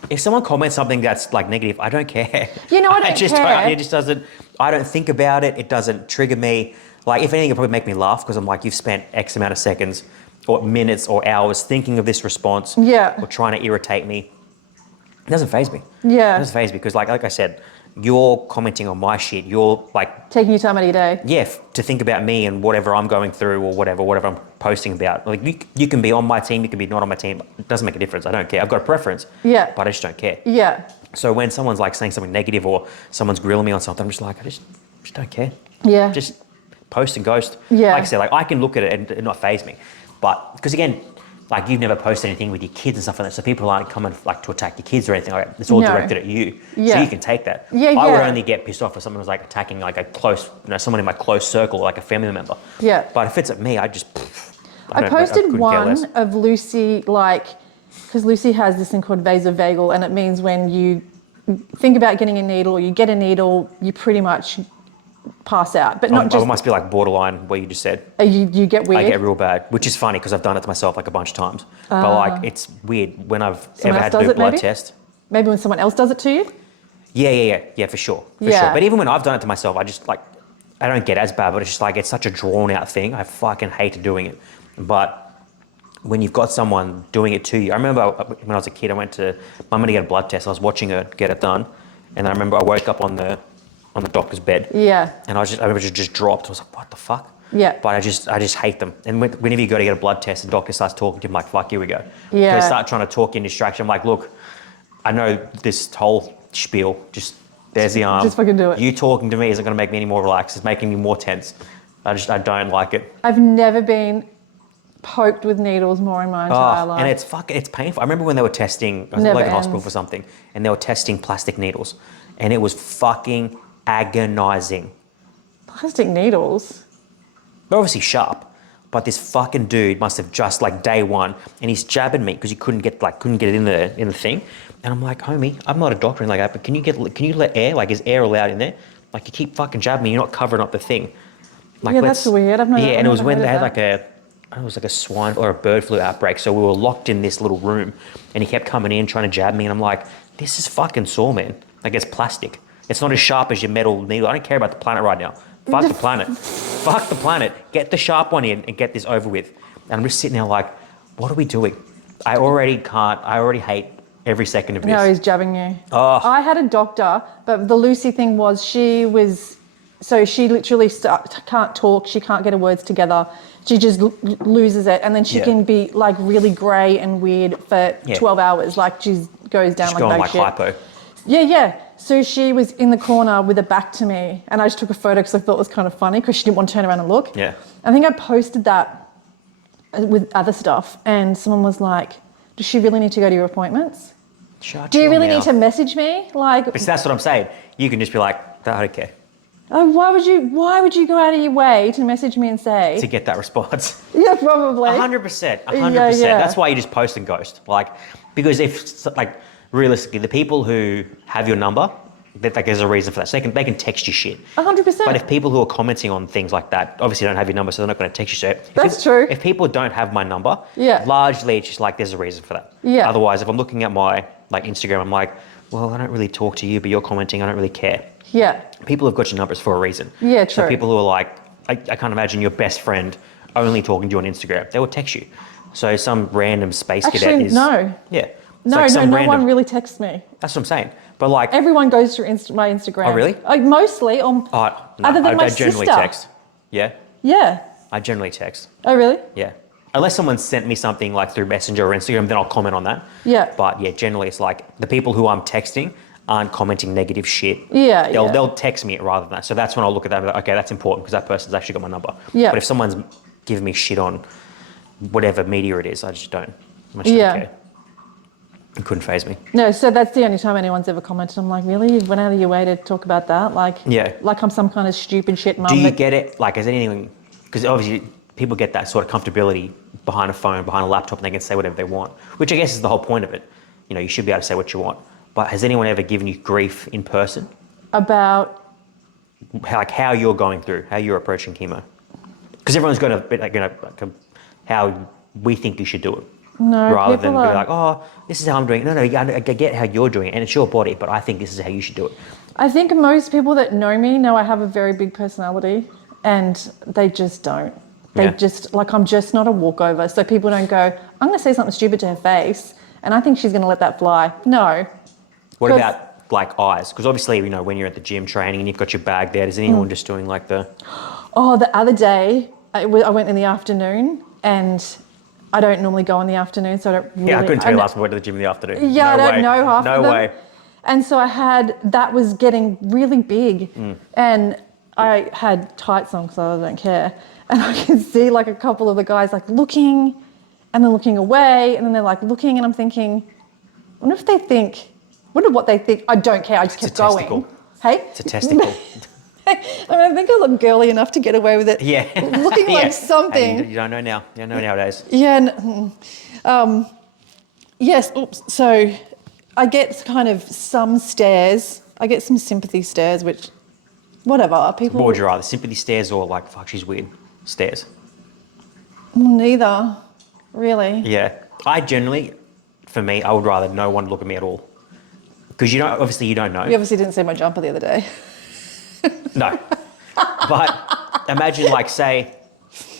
if someone comments something that's like negative, I don't care. You know, I don't care. It just doesn't, I don't think about it. It doesn't trigger me. Like, if anything, it'll probably make me laugh because I'm like, you've spent X amount of seconds or minutes or hours thinking of this response or trying to irritate me. It doesn't faze me. Yeah. It doesn't faze me because like I said, you're commenting on my shit. You're like... taking your time out of your day. Yeah, to think about me and whatever I'm going through or whatever I'm posting about. Like, you can be on my team, you can be not on my team. It doesn't make a difference. I don't care. I've got a preference. Yeah. But I just don't care. Yeah. So when someone's like saying something negative or someone's grilling me on something, I'm just like, I just don't care. Yeah. Just post and ghost. Yeah. Like I said, like I can look at it and it not faze me. But, because again, like you've never posted anything with your kids and stuff like that, so people aren't coming like to attack your kids or anything like that. It's all directed at you. Yeah. So you can take that. Yeah, I would only get pissed off if someone was like attacking like a close, someone in my close circle, like a family member. Yeah. But if it's at me, I just... I posted one of Lucy, like, because Lucy has this thing called vasovagal, and it means when you think about getting a needle, you get a needle, you pretty much pass out, but not just... I must be like borderline what you just said. You get weird? I get real bad, which is funny because I've done it to myself like a bunch of times. But like, it's weird when I've ever had to do a blood test. Maybe when someone else does it to you? Yeah, for sure. For sure. But even when I've done it to myself, I just like, I don't get as bad, but it's just like, it's such a drawn out thing. I fucking hate doing it. But when you've got someone doing it to you, I remember when I was a kid, I went to mum to get a blood test. I was watching her get it done. And I remember I woke up on the doctor's bed. Yeah. And I remember just dropped. I was like, what the fuck? Yeah. But I just hate them. And whenever you go to get a blood test, the doctor starts talking to you, I'm like, fuck, here we go. Yeah. They start trying to talk in distraction. I'm like, look, I know this whole spiel, just there's the arm. Just fucking do it. You talking to me isn't going to make me any more relaxed. It's making me more tense. I don't like it. I've never been poked with needles more in my entire life. And it's painful. I remember when they were testing, I was in hospital for something, and they were testing plastic needles. And it was fucking agonizing. Plastic needles? They're obviously sharp, but this fucking dude must have just like day one, and he's jabbing me because he couldn't get it in the thing. And I'm like, homie, I'm not a doctor and like that, but can you let air? Like, is air allowed in there? Like, you keep fucking jabbing me, you're not covering up the thing. Like, yeah, that's weird. I've and it was when they had like it was like a swine or a bird flu outbreak. So we were locked in this little room, and he kept coming in trying to jab me, and I'm like, this is fucking sore, man. Like, it's plastic. It's not as sharp as your metal needle. I don't care about the planet right now. Fuck the planet. Fuck the planet. Get the sharp one in and get this over with. And I'm just sitting there like, what are we doing? I already hate every second of this. No, he's jabbing you. Oh. I had a doctor, but the Lucy thing was she literally can't talk. She can't get her words together. She just loses it. And then she can be like really grey and weird for 12 hours. Like, she goes down just like going that shit. hypo. Yeah. So she was in the corner with her back to me, and I just took a photo because I thought it was kind of funny because she didn't want to turn around and look. Yeah. I think I posted that with other stuff, and someone was like, does she really need to go to your appointments? Do you really need to message me? Like, but that's what I'm saying. You can just be like, I don't care. Oh, why would you go out of your way to message me and say? To get that response. Yeah, probably. 100%. Yeah. That's why you just post and ghost. Like, because if, like, realistically, the people who have your number like there's a reason for that. So they can text you shit. 100%. But if people who are commenting on things like that obviously don't have your number, so they're not going to text you. So that's true. If people don't have my number, yeah, largely it's just like there's a reason for that. Yeah. Otherwise, if I'm looking at my like Instagram, I'm like, well, I don't really talk to you, but you're commenting. I don't really care. Yeah. People have got your numbers for a reason. Yeah, true. So people who are like, I can't imagine your best friend only talking to you on Instagram. They will text you. So some random space cadet is... no. Yeah. No, no one really texts me. That's what I'm saying. But like... Everyone goes through my Instagram. Oh, really? Mostly on... No, other than my sister. I generally text. Yeah? Yeah. I generally text. Oh, really? Yeah. Unless someone sent me something like through Messenger or Instagram, then I'll comment on that. Yeah. But yeah, generally it's like the people who I'm texting aren't commenting negative shit. Yeah, They'll text me it rather than that. So that's when I'll look at that and be like, okay, that's important because that person's actually got my number. Yeah. But if someone's giving me shit on whatever media it is, I just don't. I just don't care. It couldn't faze me. No, so that's the only time anyone's ever commented. I'm like, really? You went out of your way to talk about that? Like, like I'm some kind of stupid shit mum. Do you get it? Like, is anything... Because obviously people get that sort of comfortability behind a phone, behind a laptop, and they can say whatever they want, which I guess is the whole point of it. You know, you should be able to say what you want. But has anyone ever given you grief in person? About? How you're going through, how you're approaching chemo. Because everyone's got how we think you should do it. No, rather than be like, oh, this is how I'm doing it. No, I get how you're doing it, and it's your body, but I think this is how you should do it. I think most people that know me know I have a very big personality, and they just don't. They just, like, I'm just not a walkover. So people don't go, I'm going to say something stupid to her face, and I think she's going to let that fly. No. What about, like, eyes? Because obviously, you know, when you're at the gym training and you've got your bag there, is anyone just doing, like, the... Oh, the other day, I went in the afternoon, and I don't normally go in the afternoon, so I don't really... Yeah, I couldn't tell you last time I went to the gym in the afternoon. Yeah, I don't know half of them. No way. And so that was getting really big, and I had tights on because I don't care. And I can see like a couple of the guys like looking and then looking away and then they're like looking and I'm thinking, I wonder what they think. I don't care. I just kept going. Testicle. Hey? It's a testicle. I think I look girly enough to get away with it. Yeah. Looking like something. Hey, you don't know now. You don't know nowadays. Yeah. Yes. Oops. So I get kind of some stares. I get some sympathy stares, which, whatever. People. What would you rather? Sympathy stares or like, fuck, she's weird stares? Well, neither, really. Yeah. I generally, for me, I would rather no one look at me at all. Because obviously you don't know. You obviously didn't see my jumper the other day. No. But imagine like, say,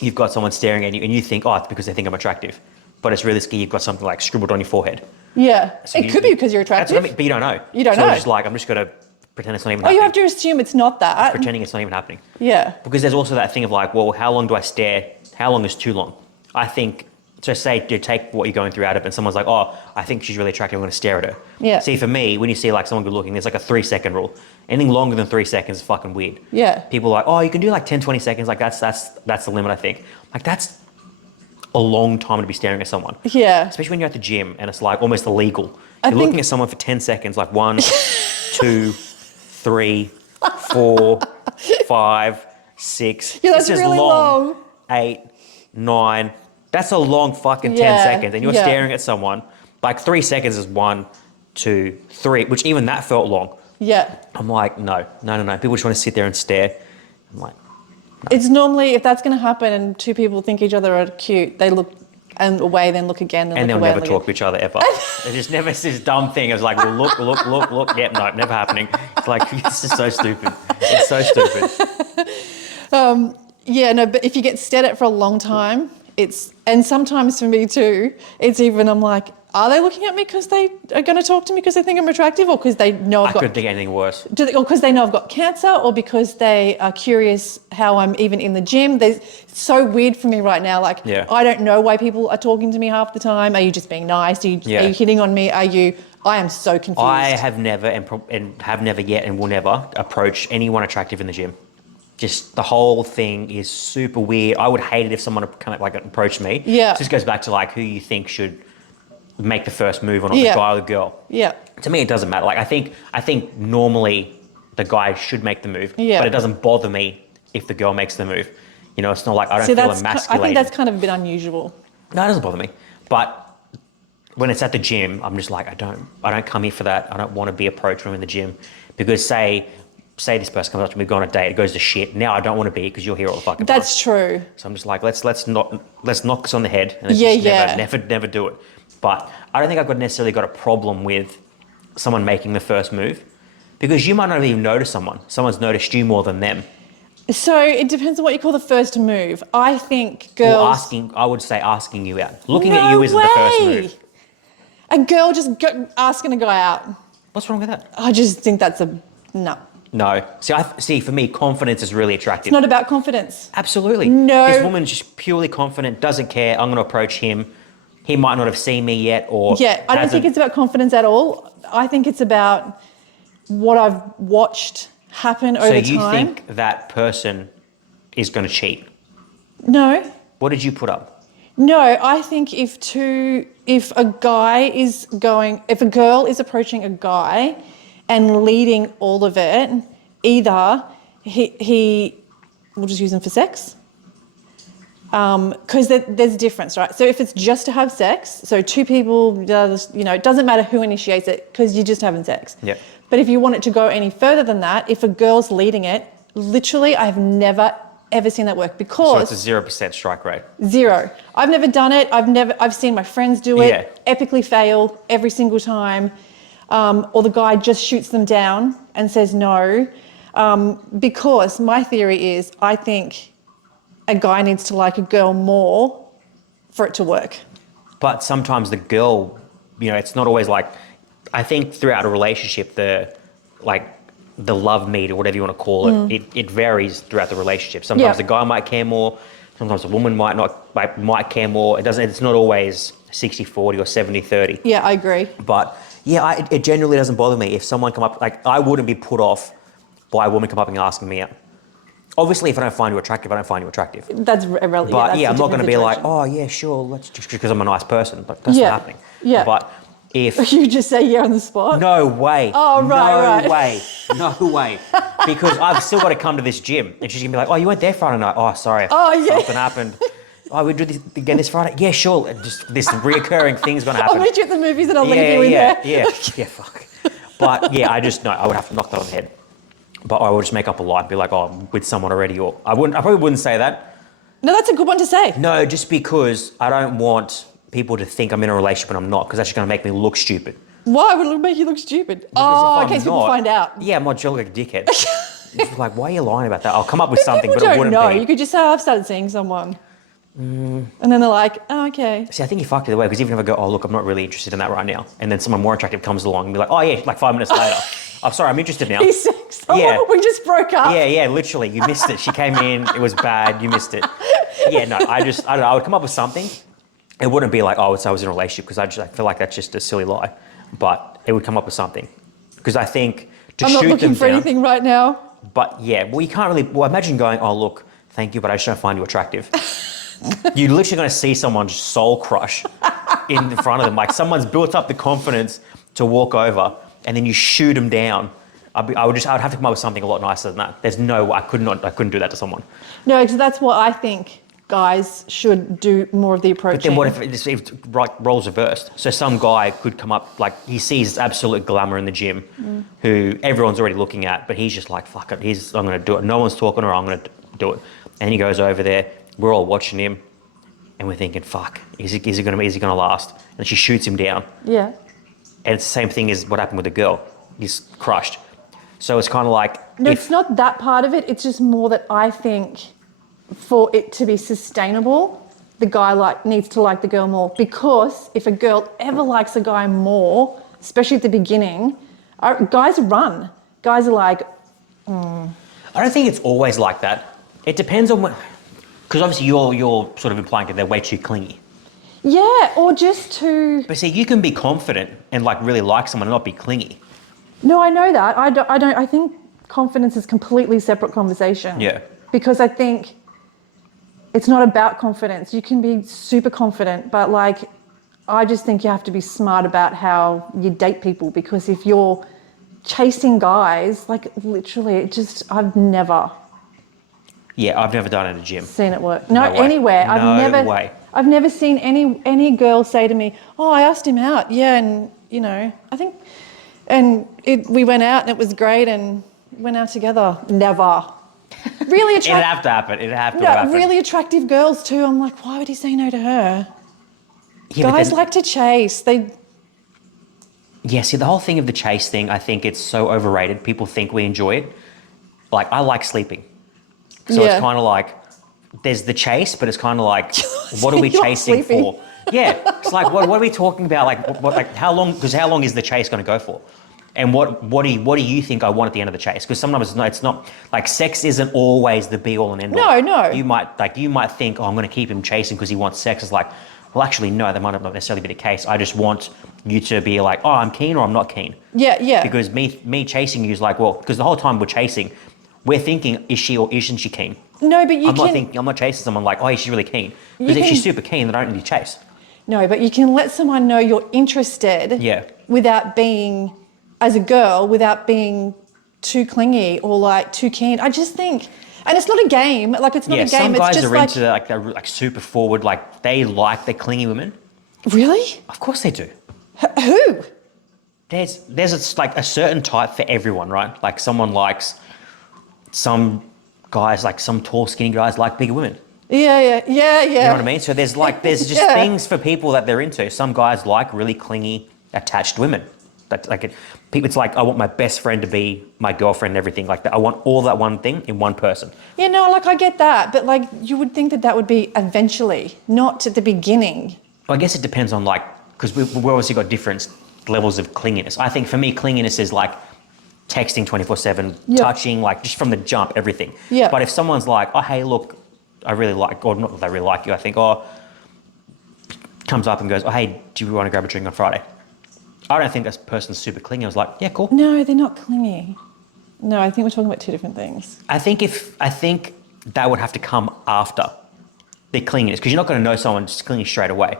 you've got someone staring at you and you think, oh, it's because they think I'm attractive. But it's realistically you've got something like scribbled on your forehead. Yeah. So it could be because you're attractive. That's what I mean, but you don't know. You don't know. So it's just like, I'm just going to pretend it's not even happening. You have to assume it's not that. Just pretending it's not even happening. Yeah. Because there's also that thing of like, well, how long do I stare? How long is too long? I think, so say you take what you're going through out of it and someone's like, oh, I think she's really attractive, I'm going to stare at her. Yeah. See, for me, when you see like someone good looking, there's like a 3-second rule. Anything longer than 3 seconds is fucking weird. Yeah. People are like, oh, you can do like 10, 20 seconds. Like that's the limit, I think. Like that's a long time to be staring at someone. Yeah. Especially when you're at the gym and it's like almost illegal. You're looking at someone for 10 seconds, like 1, 2, 3, 4, 5, 6. Yeah, that's really long. 8, 9. That's a long fucking 10 seconds. And you're staring at someone. Like 3 seconds is 1, 2, 3, which even that felt long. Yeah. I'm like, no. People just want to sit there and stare. I'm like, no. It's normally, if that's going to happen and two people think each other are cute, they look away, then look again, then and look they'll away. never talk to each other ever. It's just never this dumb thing. It's like, well, look. Yeah, no, never happening. It's like, this is so stupid. It's so stupid. Yeah, no, but if you get stared at for a long time, and sometimes for me too, it's even, I'm like, are they looking at me because they are going to talk to me because they think I'm attractive, or because they know I couldn't think anything worse. Or because they know I've got cancer, or because they are curious how I'm even in the gym. It's so weird for me right now. Like, I don't know why people are talking to me half the time. Are you just being nice? Are you hitting on me? I am so confused. I have never and have never yet and will never approach anyone attractive in the gym. Just the whole thing is super weird. I would hate it if someone kind of like approached me. Yeah. It just goes back to like who you think should make the first move or not, the guy or the girl. Yeah. To me, it doesn't matter. Like I think normally the guy should make the move, but it doesn't bother me if the girl makes the move. You know, it's not like I don't feel emasculated. I think that's kind of a bit unusual. No, it doesn't bother me. But when it's at the gym, I'm just like, I don't come here for that. I don't want to be approached when I'm in the gym, because say this person comes up to me, we go on a date, it goes to shit. Now I don't want to be, because you're here all the fucking time. That's true. So I'm just like, let's knock this on the head, and never do it. But I don't think I've necessarily got a problem with someone making the first move, because you might not even notice someone's noticed you more than them. So it depends on what you call the first move. I think girls... I would say asking you out. Looking at you isn't the first move. A girl just asking a guy out. What's wrong with that? I just think that's a no. No. See, for me, confidence is really attractive. It's not about confidence. Absolutely. No. This woman's just purely confident, doesn't care. I'm going to approach him. He might not have seen me yet, or... Yeah, I don't think it's about confidence at all. I think it's about what I've watched happen over time. So you think that person is going to cheat? No. What did you put up? No, I think if a girl is approaching a guy and leading all of it, either he we'll just use him for sex. Because there's a difference, right? So if it's just to have sex, so two people, it doesn't matter who initiates it, because you're just having sex. Yeah. But if you want it to go any further than that, if a girl's leading it, literally, I've never ever seen that work, because... So it's a 0% strike rate. Zero. I've never done it. I've seen my friends do it, epically fail every single time. Or the guy just shoots them down and says no. Because my theory is, I think a guy needs to like a girl more for it to work. But sometimes the girl, it's not always like... I think throughout a relationship, the love meter, or whatever you want to call it, it varies throughout the relationship. Sometimes the guy might care more. Sometimes the woman might care more. It's not always 60-40 or 70-30. Yeah, I agree. But yeah, it genuinely doesn't bother me if someone come up, I wouldn't be put off by a woman come up and asking me out. Obviously, if I don't find you attractive, I don't find you attractive. That's irrelevant. But I'm not going to be like, oh yeah, sure, let's just because I'm a nice person. But that's not happening. Yeah. But if you just say yeah on the spot. No way. Oh right. No way. Because I've still got to come to this gym, and she's gonna be like, oh, you went there Friday night. Oh, sorry. Oh yeah. Something happened. Oh, we do this again this Friday. Yeah, sure. Just this reoccurring thing's gonna happen. I'll meet you at the movies and I'll leave you in there. Yeah, fuck. But yeah, I would have to knock that on the head. But I would just make up a lie and be like, oh, I'm with someone already, or I probably wouldn't say that. No, that's a good one to say. No, just because I don't want people to think I'm in a relationship and I'm not, because that's just going to make me look stupid. Why would it make you look stupid? In case people find out. Yeah, I'm not just like a dickhead. It's like, why are you lying about that? I'll come up with something, but it wouldn't be. You could just say, I've started seeing someone. And then they're like, oh, okay. See, I think you fucked it away, because even if I go, oh, look, I'm not really interested in that right now, and then someone more attractive comes along and be like, oh, yeah, like 5 minutes later. I'm sorry, I'm interested now. He's we just broke up. Yeah, literally. You missed it. She came in, it was bad, you missed it. Yeah, no, I don't know. I would come up with something. It wouldn't be like, oh, I was in a relationship, because I feel like that's just a silly lie. But it would come up with something. Because I think to shoot them down... I'm not looking for anything right now. But yeah, well, you can't really... Well, imagine going, oh, look, thank you, but I just don't find you attractive. You're literally going to see someone's soul crush in front of them. Like, someone's built up the confidence to walk over, and then you shoot them down. I would have to come up with something a lot nicer than that. There's no... I couldn't do that to someone. No, because that's what I think guys should do more of the approaching. But then what if roles reversed? So some guy could come up, like, he sees absolute glamour in the gym, who everyone's already looking at, but he's just like, fuck it, I'm going to do it. No one's talking, or I'm going to do it. And he goes over there, we're all watching him, and we're thinking, fuck, is he going to last? And she shoots him down. Yeah. And it's the same thing as what happened with the girl. He's crushed. So it's kind of like... No, it's not that part of it. It's just more that I think for it to be sustainable, the guy needs to like the girl more. Because if a girl ever likes a guy more, especially at the beginning, guys run. Guys are like... I don't think it's always like that. It depends on what... Because obviously you're sort of implying that they're way too clingy. Yeah, or just too... But see, you can be confident and like really like someone and not be clingy. No, I know that. I think confidence is a completely separate conversation. Yeah. Because I think it's not about confidence. You can be super confident, but like, I just think you have to be smart about how you date people, because if you're chasing guys, like literally I've never... Yeah, I've never done it at a gym. Seen it work. No, way. anywhere. No way. I've never seen any girl say to me, "Oh, I asked him out." Yeah, and I think, we went out and it was great and went out together. Never. Really attractive. It'd have to happen. It'd have to happen. Really attractive girls too. I'm like, why would he say no to her? Yeah, Guys like to chase. Yeah, see, the whole thing of the chase thing, I think it's so overrated. People think we enjoy it. Like, I like sleeping. So it's kind of like, there's the chase, but it's kind of like, what are we chasing for? Yeah, it's like, what are we talking about? Like how long, because how long is the chase going to go for? And what do you think I want at the end of the chase? Because sometimes it's not, like, sex isn't always the be all and end all. No. You might think, oh, I'm going to keep him chasing because he wants sex. It's like, well, actually, no, that might not necessarily be the case. I just want you to be like, oh, I'm keen or I'm not keen. Yeah. Because me chasing you is like, well, because the whole time we're chasing, we're thinking, is she or isn't she keen? No, but I'm not chasing someone like, oh, she's really keen. Because if she's super keen, then I don't need to chase. No, but you can let someone know you're interested. Yeah. Without being, as a girl, without being too clingy or like too keen. I just think, and it's not a game. Like, it's not a game. Some guys it's just are into they're like super forward. Like, they like the clingy women. Really? Of course they do. Who? There's like a certain type for everyone, right? Like, someone likes some guys, like some tall, skinny guys like bigger women. Yeah. You know what I mean? So there's just things for people that they're into. Some guys like really clingy, attached women. It's like, I want my best friend to be my girlfriend and everything like that. I want all that one thing in one person. Yeah, no, like, I get that, but like, you would think that would be eventually, not at the beginning. Well, I guess it depends on, like, because we've obviously got different levels of clinginess. I think for me, clinginess is like texting 24/7, touching, like, just from the jump, everything. Yeah. But if someone's like, oh, hey, look, I really like, or not that I really like you, I think, comes up and goes, oh, hey, do you want to grab a drink on Friday? I don't think this person's super clingy. I was like, yeah, cool. No, they're not clingy. No, I think we're talking about two different things. I think that would have to come after the clinginess, because you're not going to know someone just clingy straight away.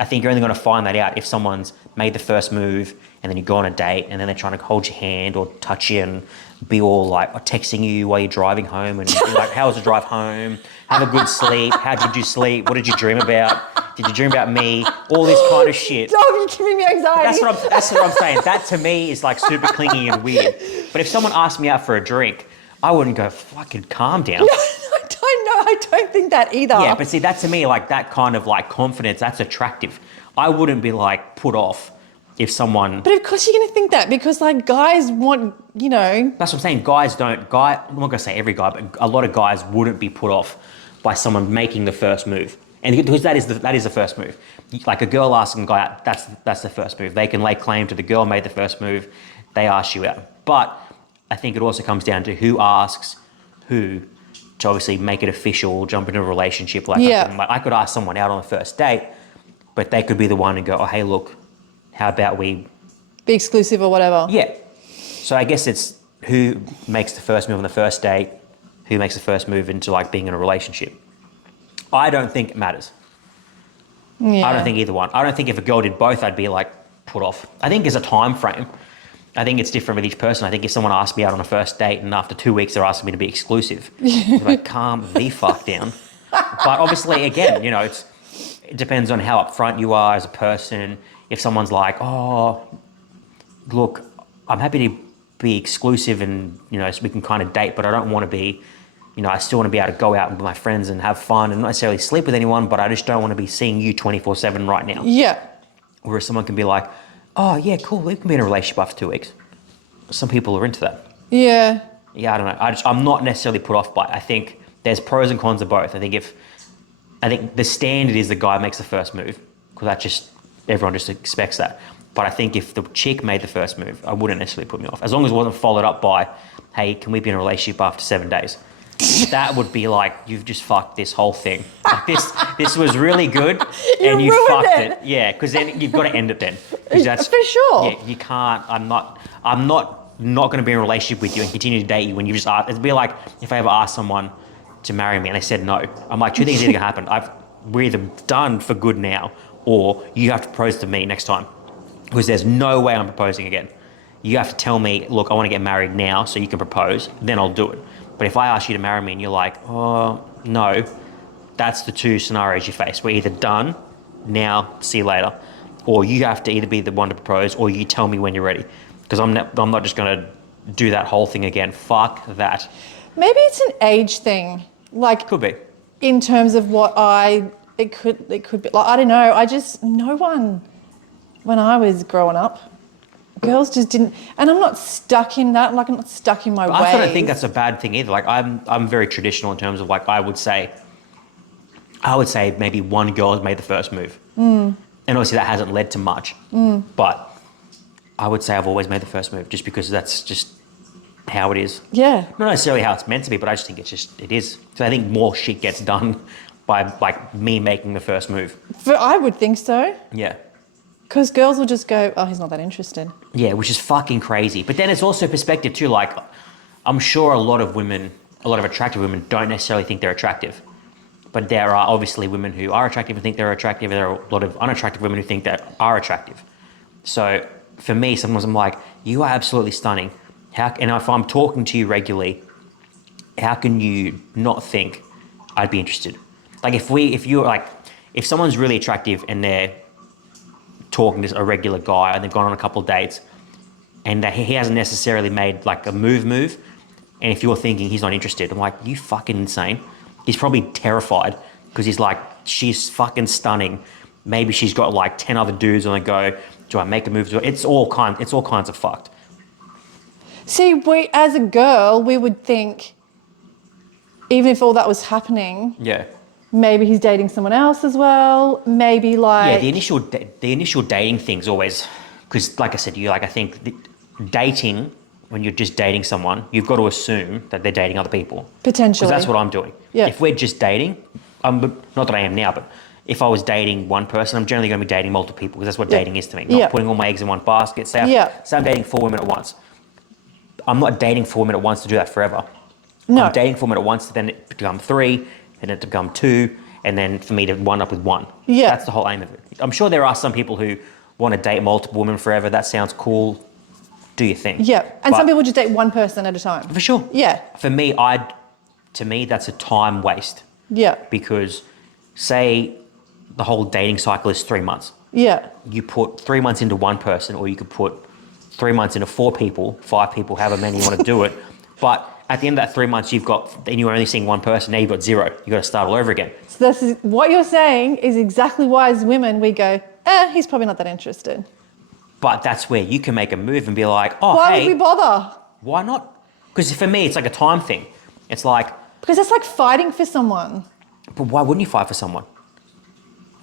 I think you're only going to find that out if someone's made the first move and then you go on a date and then they're trying to hold your hand or touch you and be all like texting you while you're driving home and be like, how was the drive home? Have a good sleep. How did you sleep? What did you dream about? Did you dream about me? All this kind of shit. Stop, you're giving me anxiety. That's what I'm saying. That to me is like super clingy and weird. But if someone asked me out for a drink, I wouldn't go, fucking calm down. I don't think that either. Yeah, but see, that to me, like, that kind of like confidence, that's attractive. I wouldn't be like put off if someone... But of course you're going to think that, because like, guys want, That's what I'm saying. I'm not going to say every guy, but a lot of guys wouldn't be put off by someone making the first move. And because that is the first move. Like, a girl asking a guy out, that's the first move. They can lay claim to the girl made the first move, they ask you out. But I think it also comes down to who asks who to obviously make it official, jump into a relationship. Like, I could ask someone out on the first date, but they could be the one and go, oh, hey, look, how about we... be exclusive or whatever. Yeah. So I guess it's who makes the first move on the first date, who makes the first move into like being in a relationship. I don't think it matters. Yeah. I don't think either one. I don't think if a girl did both, I'd be like put off. I think there's a time frame. I think it's different with each person. I think if someone asked me out on a first date and after 2 weeks they're asking me to be exclusive, I'm like, calm the fuck down. But obviously, again, it depends on how upfront you are as a person. If someone's like, oh, look, I'm happy to be exclusive and, so we can kind of date, but I don't want to be, I still want to be able to go out with my friends and have fun and not necessarily sleep with anyone, but I just don't want to be seeing you 24/7 right now. Yeah. Whereas someone can be like, oh, yeah, cool, we can be in a relationship after 2 weeks. Some people are into that. Yeah. Yeah, I don't know. I'm not necessarily put off by it. I think there's pros and cons of both. I think the standard is the guy makes the first move, because everyone just expects that. But I think if the chick made the first move, I wouldn't necessarily put me off. As long as it wasn't followed up by, hey, can we be in a relationship after 7 days? That would be like, you've just fucked this whole thing. Like, this was really good, and you fucked it. Yeah, because then you've got to end it then. That's for sure. Yeah, you can't. I'm not going to be in a relationship with you and continue to date you when you just ask. It'd be like if I ever asked someone to marry me and they said no. I'm like, two things are going to happen. We're either done for good now, or you have to propose to me next time, because there's no way I'm proposing again. You have to tell me, look, I want to get married now so you can propose, then I'll do it. But if I ask you to marry me and you're like, oh, no, that's the two scenarios you face. We're either done, now, see you later. Or you have to either be the one to propose or you tell me when you're ready. Because I'm not just going to do that whole thing again. Fuck that. Maybe it's an age thing. Like, could be. In terms of it could be. Like, I don't know. No one, when I was growing up, girls just didn't, and I'm not stuck in that. Like, I'm not stuck in my ways. I don't think that's a bad thing either. Like, I'm very traditional in terms of, like, I would say maybe one girl has made the first move. And obviously that hasn't led to much. But I would say I've always made the first move just because that's just how it is. Yeah. Not necessarily how it's meant to be, but I just think it is. So I think more shit gets done by, like, me making the first move. I would think so. Yeah. Because girls will just go, oh, he's not that interested. Yeah, which is fucking crazy. But then it's also perspective too. Like, I'm sure a lot of attractive women don't necessarily think they're attractive. But there are obviously women who are attractive and think they're attractive. And there are a lot of unattractive women who think they are attractive. So for me, sometimes I'm like, you are absolutely stunning. And if I'm talking to you regularly, how can you not think I'd be interested? Like, if someone's really attractive and they're talking to a regular guy and they've gone on a couple of dates and he hasn't necessarily made like a move, and if you're thinking he's not interested, I'm like, you fucking insane. He's probably terrified because he's like, she's fucking stunning. Maybe she's got like 10 other dudes on the go. Do I make a move? It's all kinds of fucked. See, as a girl, we would think, even if all that was happening, yeah, maybe he's dating someone else as well. Maybe like, yeah, the initial dating thing's always, because like I said to you, like I think dating, when you're just dating someone, you've got to assume that they're dating other people. Potentially. Because that's what I'm doing. Yeah. If we're just dating, not that I am now, but if I was dating one person, I'm generally going to be dating multiple people because that's what dating is to me. Not putting all my eggs in one basket. Say I'm dating 4 women at once. I'm not dating 4 women at once to do that forever. No. I'm dating 4 women at once to then it become 3, and it to become 2, and then for me to wind up with 1. Yeah. That's the whole aim of it. I'm sure there are some people who want to date multiple women forever. That sounds cool. Do your thing. Yeah. And some people just date one person at a time. For sure. Yeah. For me, to me, that's a time waste. Yeah. Because say the whole dating cycle is 3 months. Yeah. You put 3 months into one person, or you could put 3 months into 4 people, 5 people, however many you want to do it. But at the end of that 3 months, then you're only seeing one person. Now you've got 0. You've got to start all over again. So this is what you're saying is exactly why as women we go, he's probably not that interested. But that's where you can make a move and be like, oh, why would we bother? Why not? Because for me, it's like a time thing. It's like... Because it's like fighting for someone. But why wouldn't you fight for someone?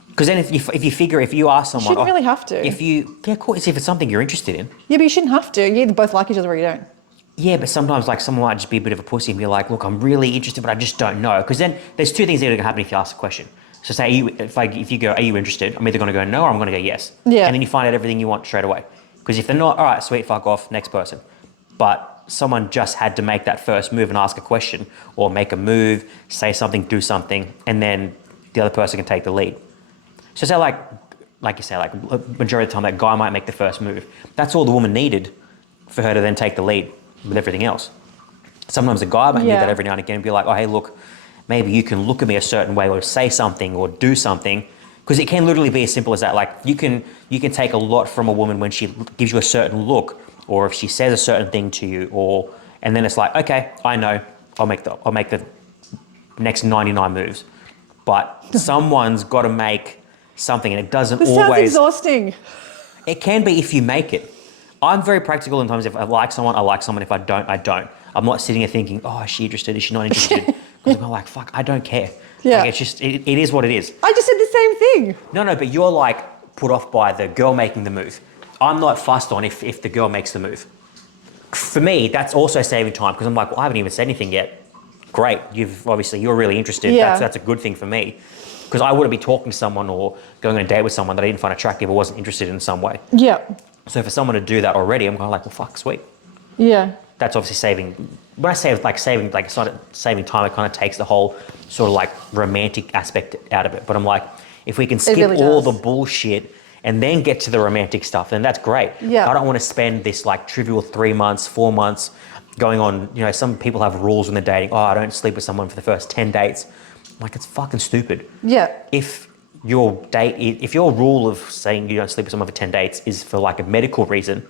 Because then if you figure, if you ask someone... You shouldn't really have to. Of course, if it's something you're interested in. Yeah, but you shouldn't have to. You either both like each other or you don't. Yeah, but sometimes like someone might just be a bit of a pussy and be like, look, I'm really interested, but I just don't know. Because then there's 2 things that are going to happen if you ask a question. So say, if you go, are you interested? I'm either going to go no or I'm going to go yes. Yeah. And then you find out everything you want straight away. Because if they're not, all right, sweet, fuck off, next person. But someone just had to make that first move and ask a question or make a move, say something, do something, and then the other person can take the lead. So say like you say, like majority of the time that guy might make the first move. That's all the woman needed for her to then take the lead with everything else. Sometimes a guy might need that every now and again and be like, oh, hey, look, maybe you can look at me a certain way or say something or do something. Because it can literally be as simple as that. Like you can take a lot from a woman when she gives you a certain look, or if she says a certain thing to you, and then it's like, okay, I know, I'll make the next 99 moves. But someone's got to make something, and it doesn't always. This sounds exhausting. It can be if you make it. I'm very practical in terms of if I like someone, I like someone. If I don't, I don't. I'm not sitting here thinking, oh, is she interested? Is she not interested? Because I'm like, fuck, I don't care. Yeah. Like, it's just, it is what it is. I just said the same thing. No, but you're like put off by the girl making the move. I'm not fussed on if the girl makes the move. For me, that's also saving time because I'm like, well, I haven't even said anything yet. Great. You're really interested. Yeah. That's a good thing for me. Because I wouldn't be talking to someone or going on a date with someone that I didn't find attractive or wasn't interested in some way. Yeah. So for someone to do that already, I'm kind of like, well, fuck, sweet. Yeah. That's obviously saving. When I say saving, like it's not saving time, it kind of takes the whole sort of like romantic aspect out of it. But I'm like, if we can skip really all the bullshit and then get to the romantic stuff, then that's great. Yeah. I don't want to spend this like trivial 3 months, 4 months going on, you know, some people have rules when they're dating. Oh, I don't sleep with someone for the first 10 dates. I'm like, it's fucking stupid. Yeah. If your rule of saying you don't sleep with someone for 10 dates is for like a medical reason,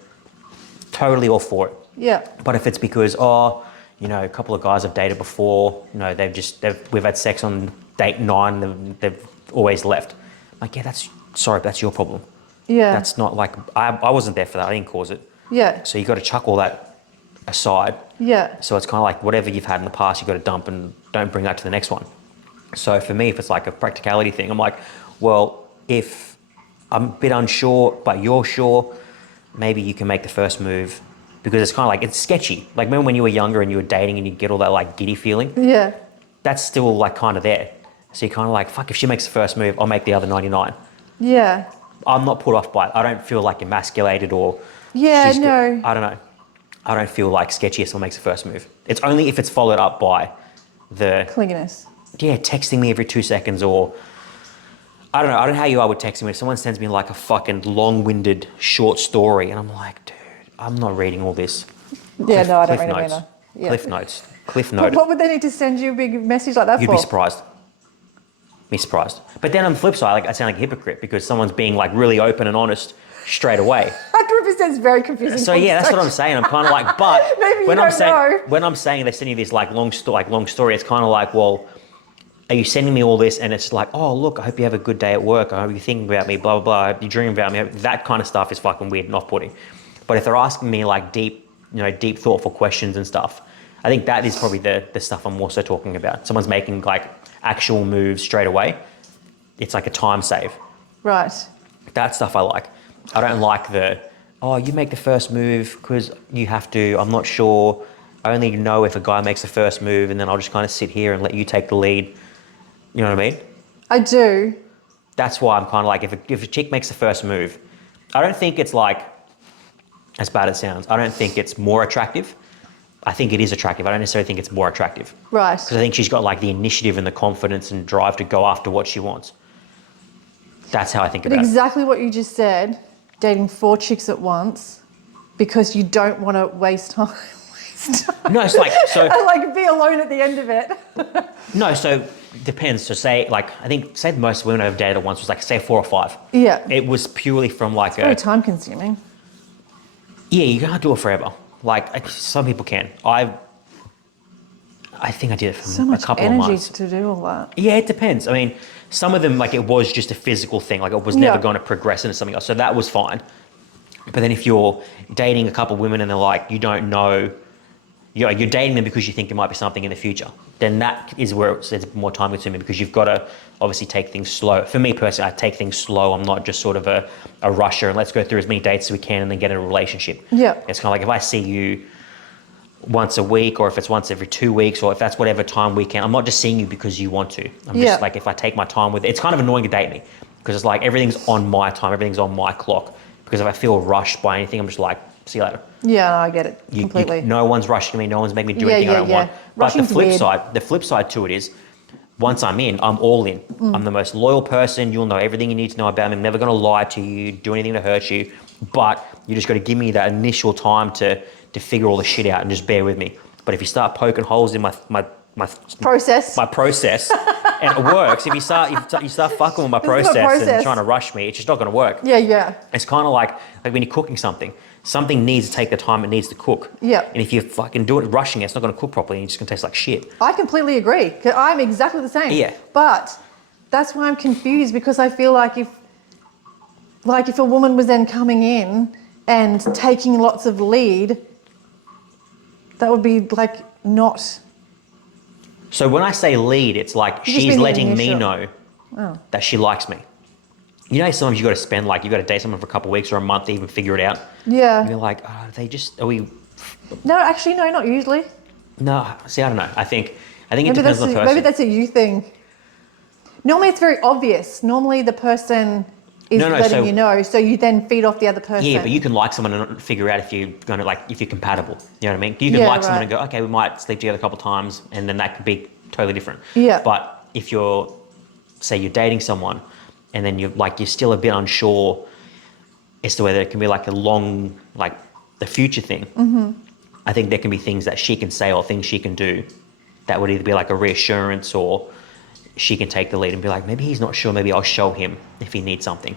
totally all for it. Yeah. But if it's because, you know, a couple of guys I've dated before, you know, we've had sex on date 9, and they've always left. I'm like, yeah, that's your problem. Yeah. That's not like, I wasn't there for that. I didn't cause it. Yeah. So you got to chuck all that aside. Yeah. So it's kind of like whatever you've had in the past, you got to dump and don't bring that to the next one. So for me, if it's like a practicality thing, I'm like, well, if I'm a bit unsure, but you're sure, maybe you can make the first move, because it's kind of like, it's sketchy. Like remember when you were younger and you were dating and you get all that like giddy feeling? Yeah. That's still like kind of there. So you're kind of like, fuck, if she makes the first move, I'll make the other 99. Yeah. I'm not put off by it. I don't feel like emasculated or... Yeah, no. I don't know. I don't feel like sketchy if someone makes the first move. It's only if it's followed up by the... Clinginess. Yeah, texting me every 2 seconds, or... I don't know how you are with texting me. If someone sends me like a fucking long-winded short story and I'm like, dude, I'm not reading all this. Yeah, no, I don't read them either. Yeah. Cliff note. What would they need to send you a big message like that for? You'd be surprised. But then on the flip side, like, I sound like a hypocrite because someone's being like really open and honest straight away. 100% is very confusing. So yeah, that's what I'm saying. I'm kind of like, but maybe when I'm saying they're sending you this like long story, it's kind of like, well, are you sending me all this? And it's like, oh look, I hope you have a good day at work. I hope you're thinking about me, blah blah blah. I hope you dream about me. That kind of stuff is fucking weird and off-putting. But if they're asking me like deep, thoughtful questions and stuff, I think that is probably the stuff I'm also talking about. Someone's making like actual moves straight away. It's like a time save. Right. That stuff I like. I don't like you make the first move because you have to. I'm not sure. I only know if a guy makes the first move, and then I'll just kind of sit here and let you take the lead. You know what I mean? I do. That's why I'm kind of like, if a chick makes the first move, I don't think it's like, as bad as it sounds, I don't think it's more attractive. I think it is attractive. I don't necessarily think it's more attractive. Right. Because I think she's got like the initiative and the confidence and drive to go after what she wants. That's how I think about it. Exactly what you just said, dating 4 chicks at once because you don't want to waste time. No, it's like, so... and like be alone at the end of it. No, so depends. So say the most women I've dated at once was like, say 4 or 5. Yeah. It was purely from like it's very time consuming. Yeah, you can't do it forever. Like some people can. I think I did it for a couple of months. So much energy to do all that. Yeah, it depends. I mean, some of them, like it was just a physical thing. Like it was never going to progress into something else. So that was fine. But then if you're dating a couple of women and they're like, you don't know, you're dating them because you think there might be something in the future, then that is where it's more time consuming because you've got to obviously take things slow. For me personally, I take things slow. I'm not just sort of a rusher and let's go through as many dates as we can and then get in a relationship. Yeah. It's kind of like if I see you once a week or if it's once every 2 weeks or if that's whatever time we can, I'm not just seeing you because you want to. I'm just like, if I take my time with it, it's kind of annoying to date me because it's like everything's on my time, everything's on my clock. Because if I feel rushed by anything, I'm just like, see you later. Yeah, no, I get it completely. No one's rushing me. No one's making me do anything I don't want. Rushing's but the flip side to it is, once I'm in, I'm all in. I'm the most loyal person. You'll know everything you need to know about me. I'm never going to lie to you, do anything to hurt you. But you just got to give me that initial time to figure all the shit out and just bear with me. But if you start poking holes in my process, and it works. If you start fucking with my process and trying to rush me, it's just not going to work. Yeah. It's kind of like when you're cooking something needs to take the time it needs to cook. Yeah. And if you fucking do it rushing it, it's not going to cook properly and it's just going to taste like shit. I completely agree. I'm exactly the same. Yeah. But that's why I'm confused because I feel like if a woman was then coming in and taking lots of lead, that would be like not... So when I say lead, it's like she's letting me know that she likes me. You know, sometimes you got to spend you got to date someone for a couple of weeks or a month to even figure it out. Yeah. And you're like, are we? No, actually, no, not usually. No, see, I don't know. I think it depends on the person. Maybe that's a you thing. Normally, it's very obvious. Normally, the person is letting you know, so you then feed off the other person. Yeah, but you can like someone and not figure out if you're compatible. You know what I mean? You can like someone and go, okay, we might sleep together a couple of times, and then that could be totally different. Yeah. But if you're dating someone, and then you're still a bit unsure as to whether it can be like a long, the future thing. Mm-hmm. I think there can be things that she can say or things she can do that would either be like a reassurance, or she can take the lead and be like, maybe he's not sure, maybe I'll show him if he needs something.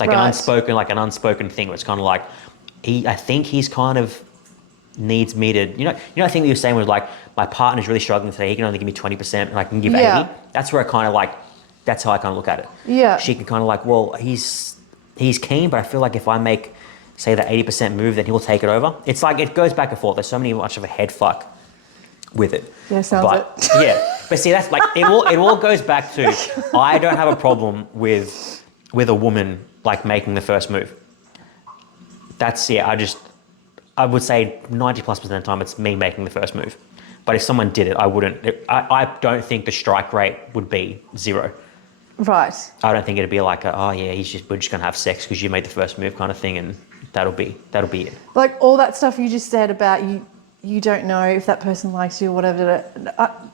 Like an unspoken thing where it's kind of like, I think he's kind of needs me to, I think you're saying was like, my partner's really struggling today, he can only give me 20% and I can give 80. That's where I kind of like, that's how I kind of look at it. Yeah. She can kind of like, well, he's keen, but I feel like if I make, say, the 80% move, then he'll take it over. It's like, it goes back and forth. There's so much of a head fuck with it. Yeah, sounds it. Yeah. But see, that's like, it all goes back to, I don't have a problem with a woman like making the first move. That's, I would say 90+% of the time it's me making the first move. But if someone did it, I wouldn't. I don't think the strike rate would be 0. Right. I don't think it'd be like, we're just going to have sex because you made the first move kind of thing, and that'll be it. Like all that stuff you just said about you don't know if that person likes you or whatever.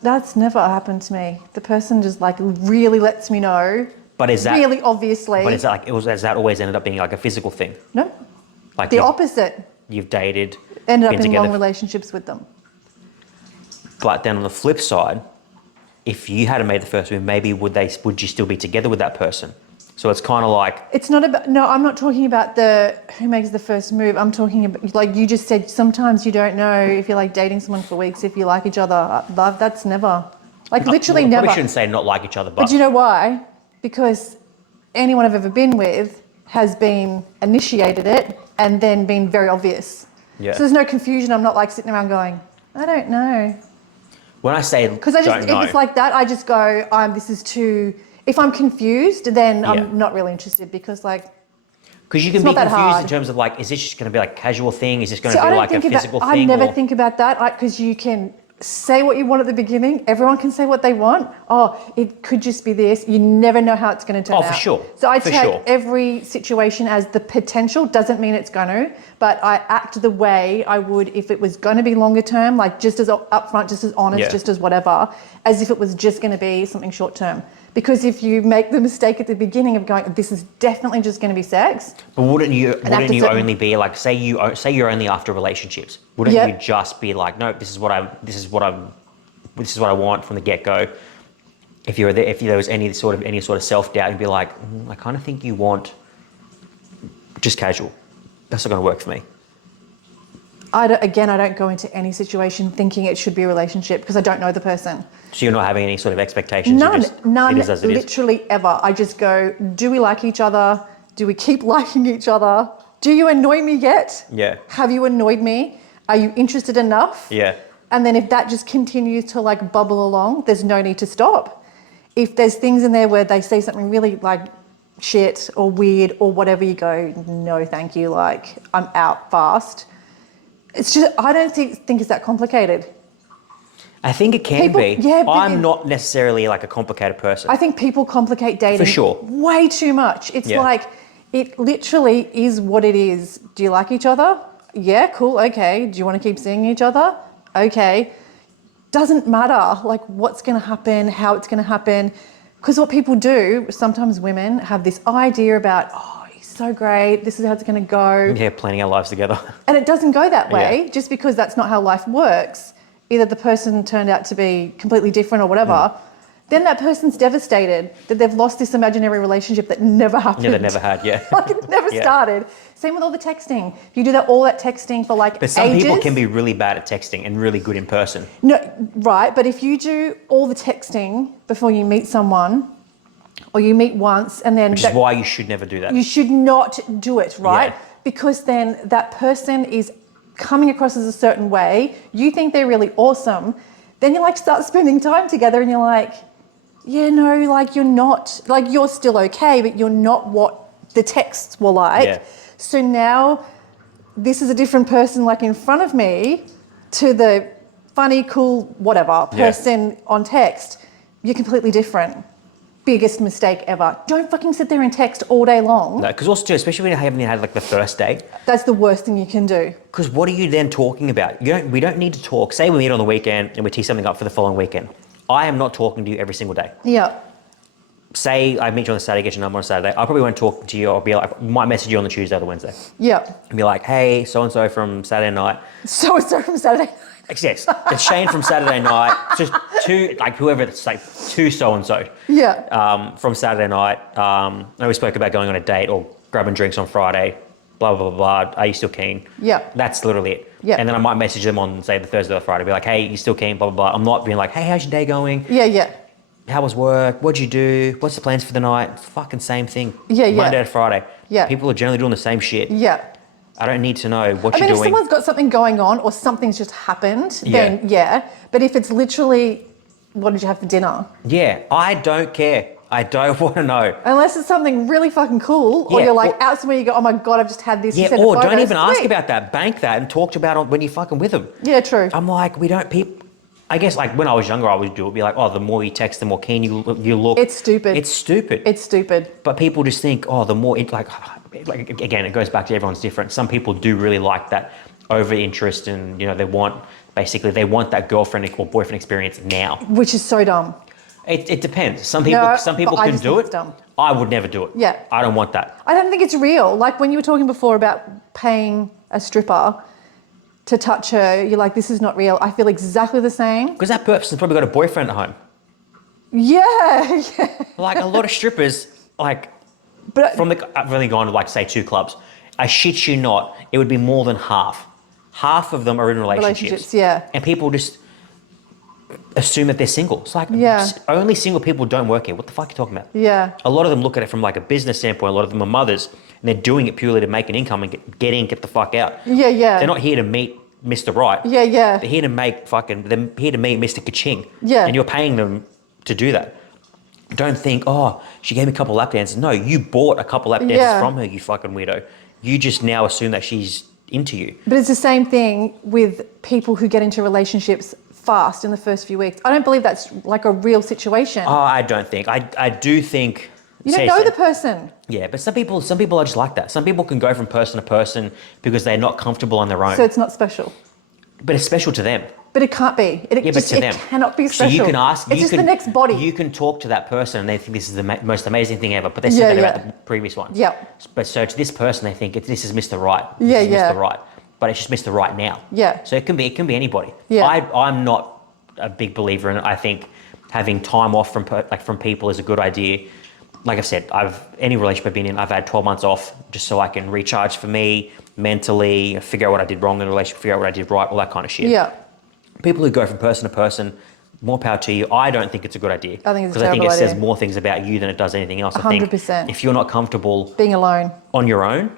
That's never happened to me. The person just like really lets me know. But is that really obviously? But is that like has that always ended up being like a physical thing? No. Like the opposite. You've dated, ended up been in together. long relationships with them. But then on the flip side, if you hadn't made the first move, maybe would you still be together with that person? So it's kind of like... It's not about... No, I'm not talking about who makes the first move. I'm talking about, like you just said, sometimes you don't know if you're like dating someone for weeks, if you like each other. Love, that's never... Like literally never. Probably shouldn't say not like each other, but... But you know why? Because anyone I've ever been with has been initiated it and then been very obvious. Yeah. So there's no confusion. I'm not like sitting around going, I don't know. When I say because if it's like that, I just go, this is too. If I'm confused, then I'm not really interested because like. Because you can be confused in terms of like, is this just going to be like a casual thing? Is this going to be like a physical thing? I never think about that because you can say what you want at the beginning. Everyone can say what they want. It could just be this. You never know how it's going to turn out. Oh, for sure. So I take every situation as the potential. Doesn't mean it's going to, but I act the way I would if it was going to be longer term, like just as upfront, just as honest, just as whatever, as if it was just going to be something short term. Because if you make the mistake at the beginning of going, this is definitely just going to be sex. But wouldn't you only be like, say you're only after relationships? Wouldn't you just be like, no, this is what I want from the get go? If there was any sort of self doubt, you'd be like, I kind of think you want just casual. That's not going to work for me. I don't go into any situation thinking it should be a relationship because I don't know the person. So you're not having any sort of expectations? None, it is as it literally is. Ever. I just go, do we like each other? Do we keep liking each other? Do you annoy me yet? Yeah. Have you annoyed me? Are you interested enough? Yeah. And then if that just continues to like bubble along, there's no need to stop. If there's things in there where they say something really like shit or weird or whatever, you go, no, thank you. Like I'm out fast. It's just, I don't think it's that complicated. I think it can be. Yeah, I'm not necessarily like a complicated person. I think people complicate dating for sure way too much. It's like, it literally is what it is. Do you like each other? Yeah, cool, okay. Do you want to keep seeing each other? Okay. Doesn't matter like what's going to happen, how it's going to happen. Because what people do, sometimes women have this idea about, so great, this is how it's going to go. Yeah, planning our lives together. And it doesn't go that way just because that's not how life works. Either the person turned out to be completely different or whatever, then that person's devastated that they've lost this imaginary relationship that never happened. Yeah, they never had, like it never started. Same with all the texting. If you do all that texting for like But some people can be really bad at texting and really good in person. No, right. But if you do all the texting before you meet someone, or you meet once and then... Which is why you should never do that. You should not do it, right? Yeah. Because then that person is coming across as a certain way. You think they're really awesome. Then you like start spending time together and you're like, yeah, no, like you're not, like you're still okay, but you're not what the texts were like. Yeah. So now this is a different person like in front of me to the funny, cool, whatever person on text. You're completely different. Biggest mistake ever. Don't fucking sit there and text all day long. No, because also too, especially when you haven't had like the first date. That's the worst thing you can do. Because what are you then talking about? We don't need to talk. Say we meet on the weekend and we tee something up for the following weekend. I am not talking to you every single day. Yeah. say I meet you on the Saturday, get your number on Saturday. I probably won't talk to you. I'll be like, might message you on the Tuesday or the Wednesday. Yeah. And be like, hey, so and so from Saturday night. So and so from Saturday night. Yes, it's Shane from Saturday night. Just two, like whoever, it's like two so and so. Yeah. From Saturday night. I know we spoke about going on a date or grabbing drinks on Friday. Blah blah blah blah. Are you still keen? Yeah. That's literally it. Yeah. And then I might message them on say the Thursday or Friday. Be like, hey, you still keen? Blah blah blah. I'm not being like, hey, how's your day going? Yeah. Yeah. How was work? What'd you do? What's the plans for the night? It's fucking same thing. Yeah, yeah. Monday to Friday. Yeah. People are generally doing the same shit. Yeah. I don't need to know what I you're mean, if doing. someone's got something going on or something's just happened, then yeah. But if it's literally, what did you have for dinner? Yeah, I don't care. I don't want to know. Unless it's something really fucking cool, or Yeah, you're like out somewhere, you go, oh my God, I've just had this. Yeah, or don't even ask about that. Bank that and talk about it when you're fucking with them. Yeah, true. I'm like, I guess like when I was younger, I would do it. Be like, oh, the more you text, the more keen you look. It's stupid. It's stupid. It's stupid. But people just think, oh, the more it like again, it goes back to everyone's different. Some people do really like that over interest, and they want that girlfriend or boyfriend experience now. Which is so dumb. It depends. Some people can do it. Dumb. I would never do it. Yeah. I don't want that. I don't think it's real. Like when you were talking before about paying a stripper to touch her, you're like, this is not real. I feel exactly the same. Because that person's probably got a boyfriend at home. Yeah. Like a lot of strippers, like I've only gone to like say 2 clubs. I shit you not, it would be more than half. Half of them are in relationships. Yeah. And people just assume that they're single. It's like, only single people don't work here. What the fuck are you talking about? Yeah. A lot of them look at it from like a business standpoint. A lot of them are mothers, and they're doing it purely to make an income and get the fuck out. Yeah, yeah. They're not here to meet Mr. Right. Yeah, yeah. They're here to they're here to meet Mr. Kaching. Yeah. And you're paying them to do that. Don't think, oh, she gave me a couple lap dances. No, you bought a couple lap dances from her, you fucking weirdo. You just now assume that she's into you. But it's the same thing with people who get into relationships fast in the first few weeks. I don't believe that's like a real situation. Oh, I don't think. I do think. You don't know the person. Yeah, but some people are just like that. Some people can go from person to person because they're not comfortable on their own. So it's not special. But it's special to them. But it can't be. It cannot be special. So you can ask. It's just the next body. You can talk to that person and they think this is the most amazing thing ever, but they said that about the previous one. Yeah. But so to this person, they think this is Mr. Right. This is Mr. Right. But it's just Mr. Right now. Yeah. So it can be anybody. Yeah. I'm not a big believer in it. I think having time off from people is a good idea. Like I said, any relationship I've been in, I've had 12 months off just so I can recharge for me mentally, figure out what I did wrong in the relationship, figure out what I did right, all that kind of shit. Yeah. People who go from person to person, more power to you. I don't think it's a good idea. I think it's a terrible idea. Because I think it says more things about you than it does anything else. 100%. I think if you're not comfortable being alone on your own,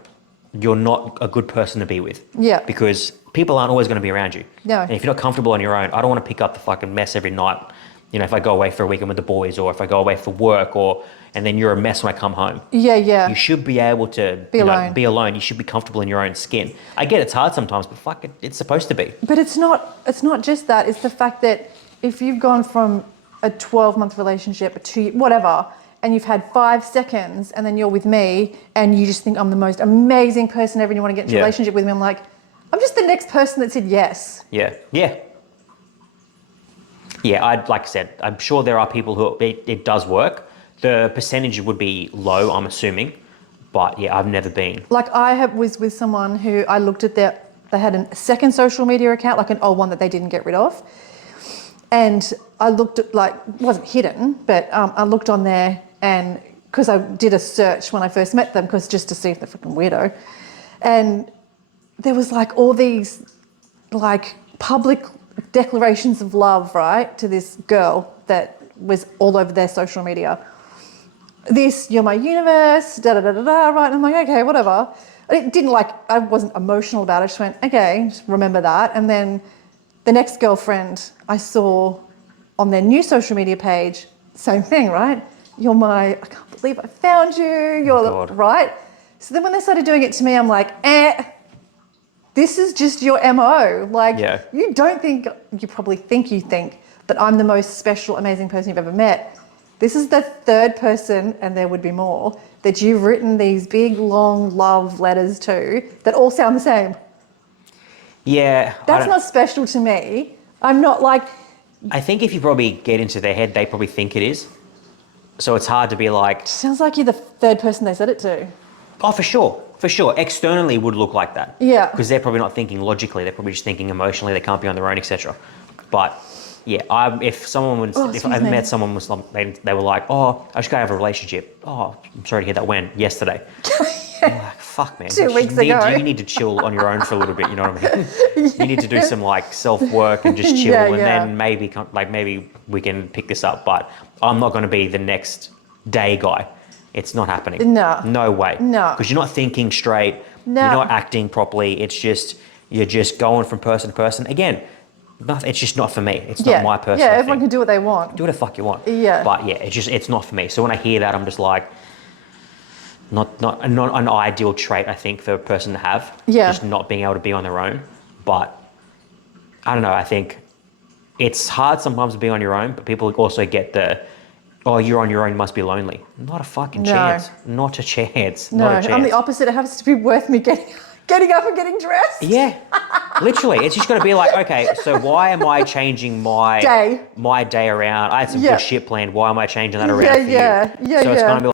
you're not a good person to be with. Yeah. Because people aren't always going to be around you. No. And if you're not comfortable on your own, I don't want to pick up the fucking mess every night. If I go away for a weekend with the boys, or if I go away for work, and then you're a mess when I come home. Yeah, yeah. You should be able to be alone. You should be comfortable in your own skin. I get it's hard sometimes, but fuck it, it's supposed to be. But it's not just that. It's the fact that if you've gone from a 12-month relationship to whatever, and you've had 5 seconds, and then you're with me, and you just think I'm the most amazing person ever, and you want to get into a relationship with me, I'm like, I'm just the next person that said yes. Yeah, yeah. Yeah, like I said, I'm sure there are people who it does work. The percentage would be low, I'm assuming, but yeah, I've never been. Like was with someone who I looked at they had a second social media account, like an old one that they didn't get rid of. And I looked at, it wasn't hidden, but I looked on there, and because I did a search when I first met them, just to see if they're fucking weirdo. And there was all these public declarations of love, right, to this girl that was all over their social media. This, you're my universe, da-da-da-da-da, right? And I'm like, okay, whatever. It didn't I wasn't emotional about it. I just went, okay, just remember that. And then the next girlfriend I saw on their new social media page, same thing, right? I can't believe I found you. Right? So then when they started doing it to me, I'm like, this is just your MO. You don't think, you probably think that I'm the most special, amazing person you've ever met. This is the third person, and there would be more, that you've written these big, long love letters to that all sound the same. Yeah. That's not special to me. I'm not I think if you probably get into their head, they probably think it is. So it's hard to be like, Sounds like you're the third person they said it to. oh, for sure. For sure. Externally it would look like that. Yeah. Because they're probably not thinking logically. They're probably just thinking emotionally. They can't be on their own, etc. But yeah, if I met someone was they were like, oh, I just gotta have a relationship. Oh, I'm sorry to hear that. When? Yesterday. I'm like, fuck, man. 2 weeks ago. You need to chill on your own for a little bit. You know what I mean? You need to do some like self work and just chill, and then maybe we can pick this up. But I'm not going to be the next day guy. It's not happening. No way. No. Because you're not thinking straight. No. You're not acting properly. It's just you're just going from person to person. Again, it's just not for me. It's not my personal Yeah, everyone thing. can do what they want. Do what the fuck you want. Yeah. But yeah, it's not for me. So when I hear that, I'm just like, not an ideal trait, I think, for a person to have. Yeah. Just not being able to be on their own. But I don't know. I think it's hard sometimes to be on your own, but people also get oh, you're on your own, you must be lonely. Not a fucking chance. Not a chance. No, Not a chance. I'm the opposite. It has to be worth me getting up and getting dressed. Yeah, literally. It's just got to be like, okay, so why am I changing my day around? I had some good shit planned. Why am I changing that around for you? Yeah. So it's going to be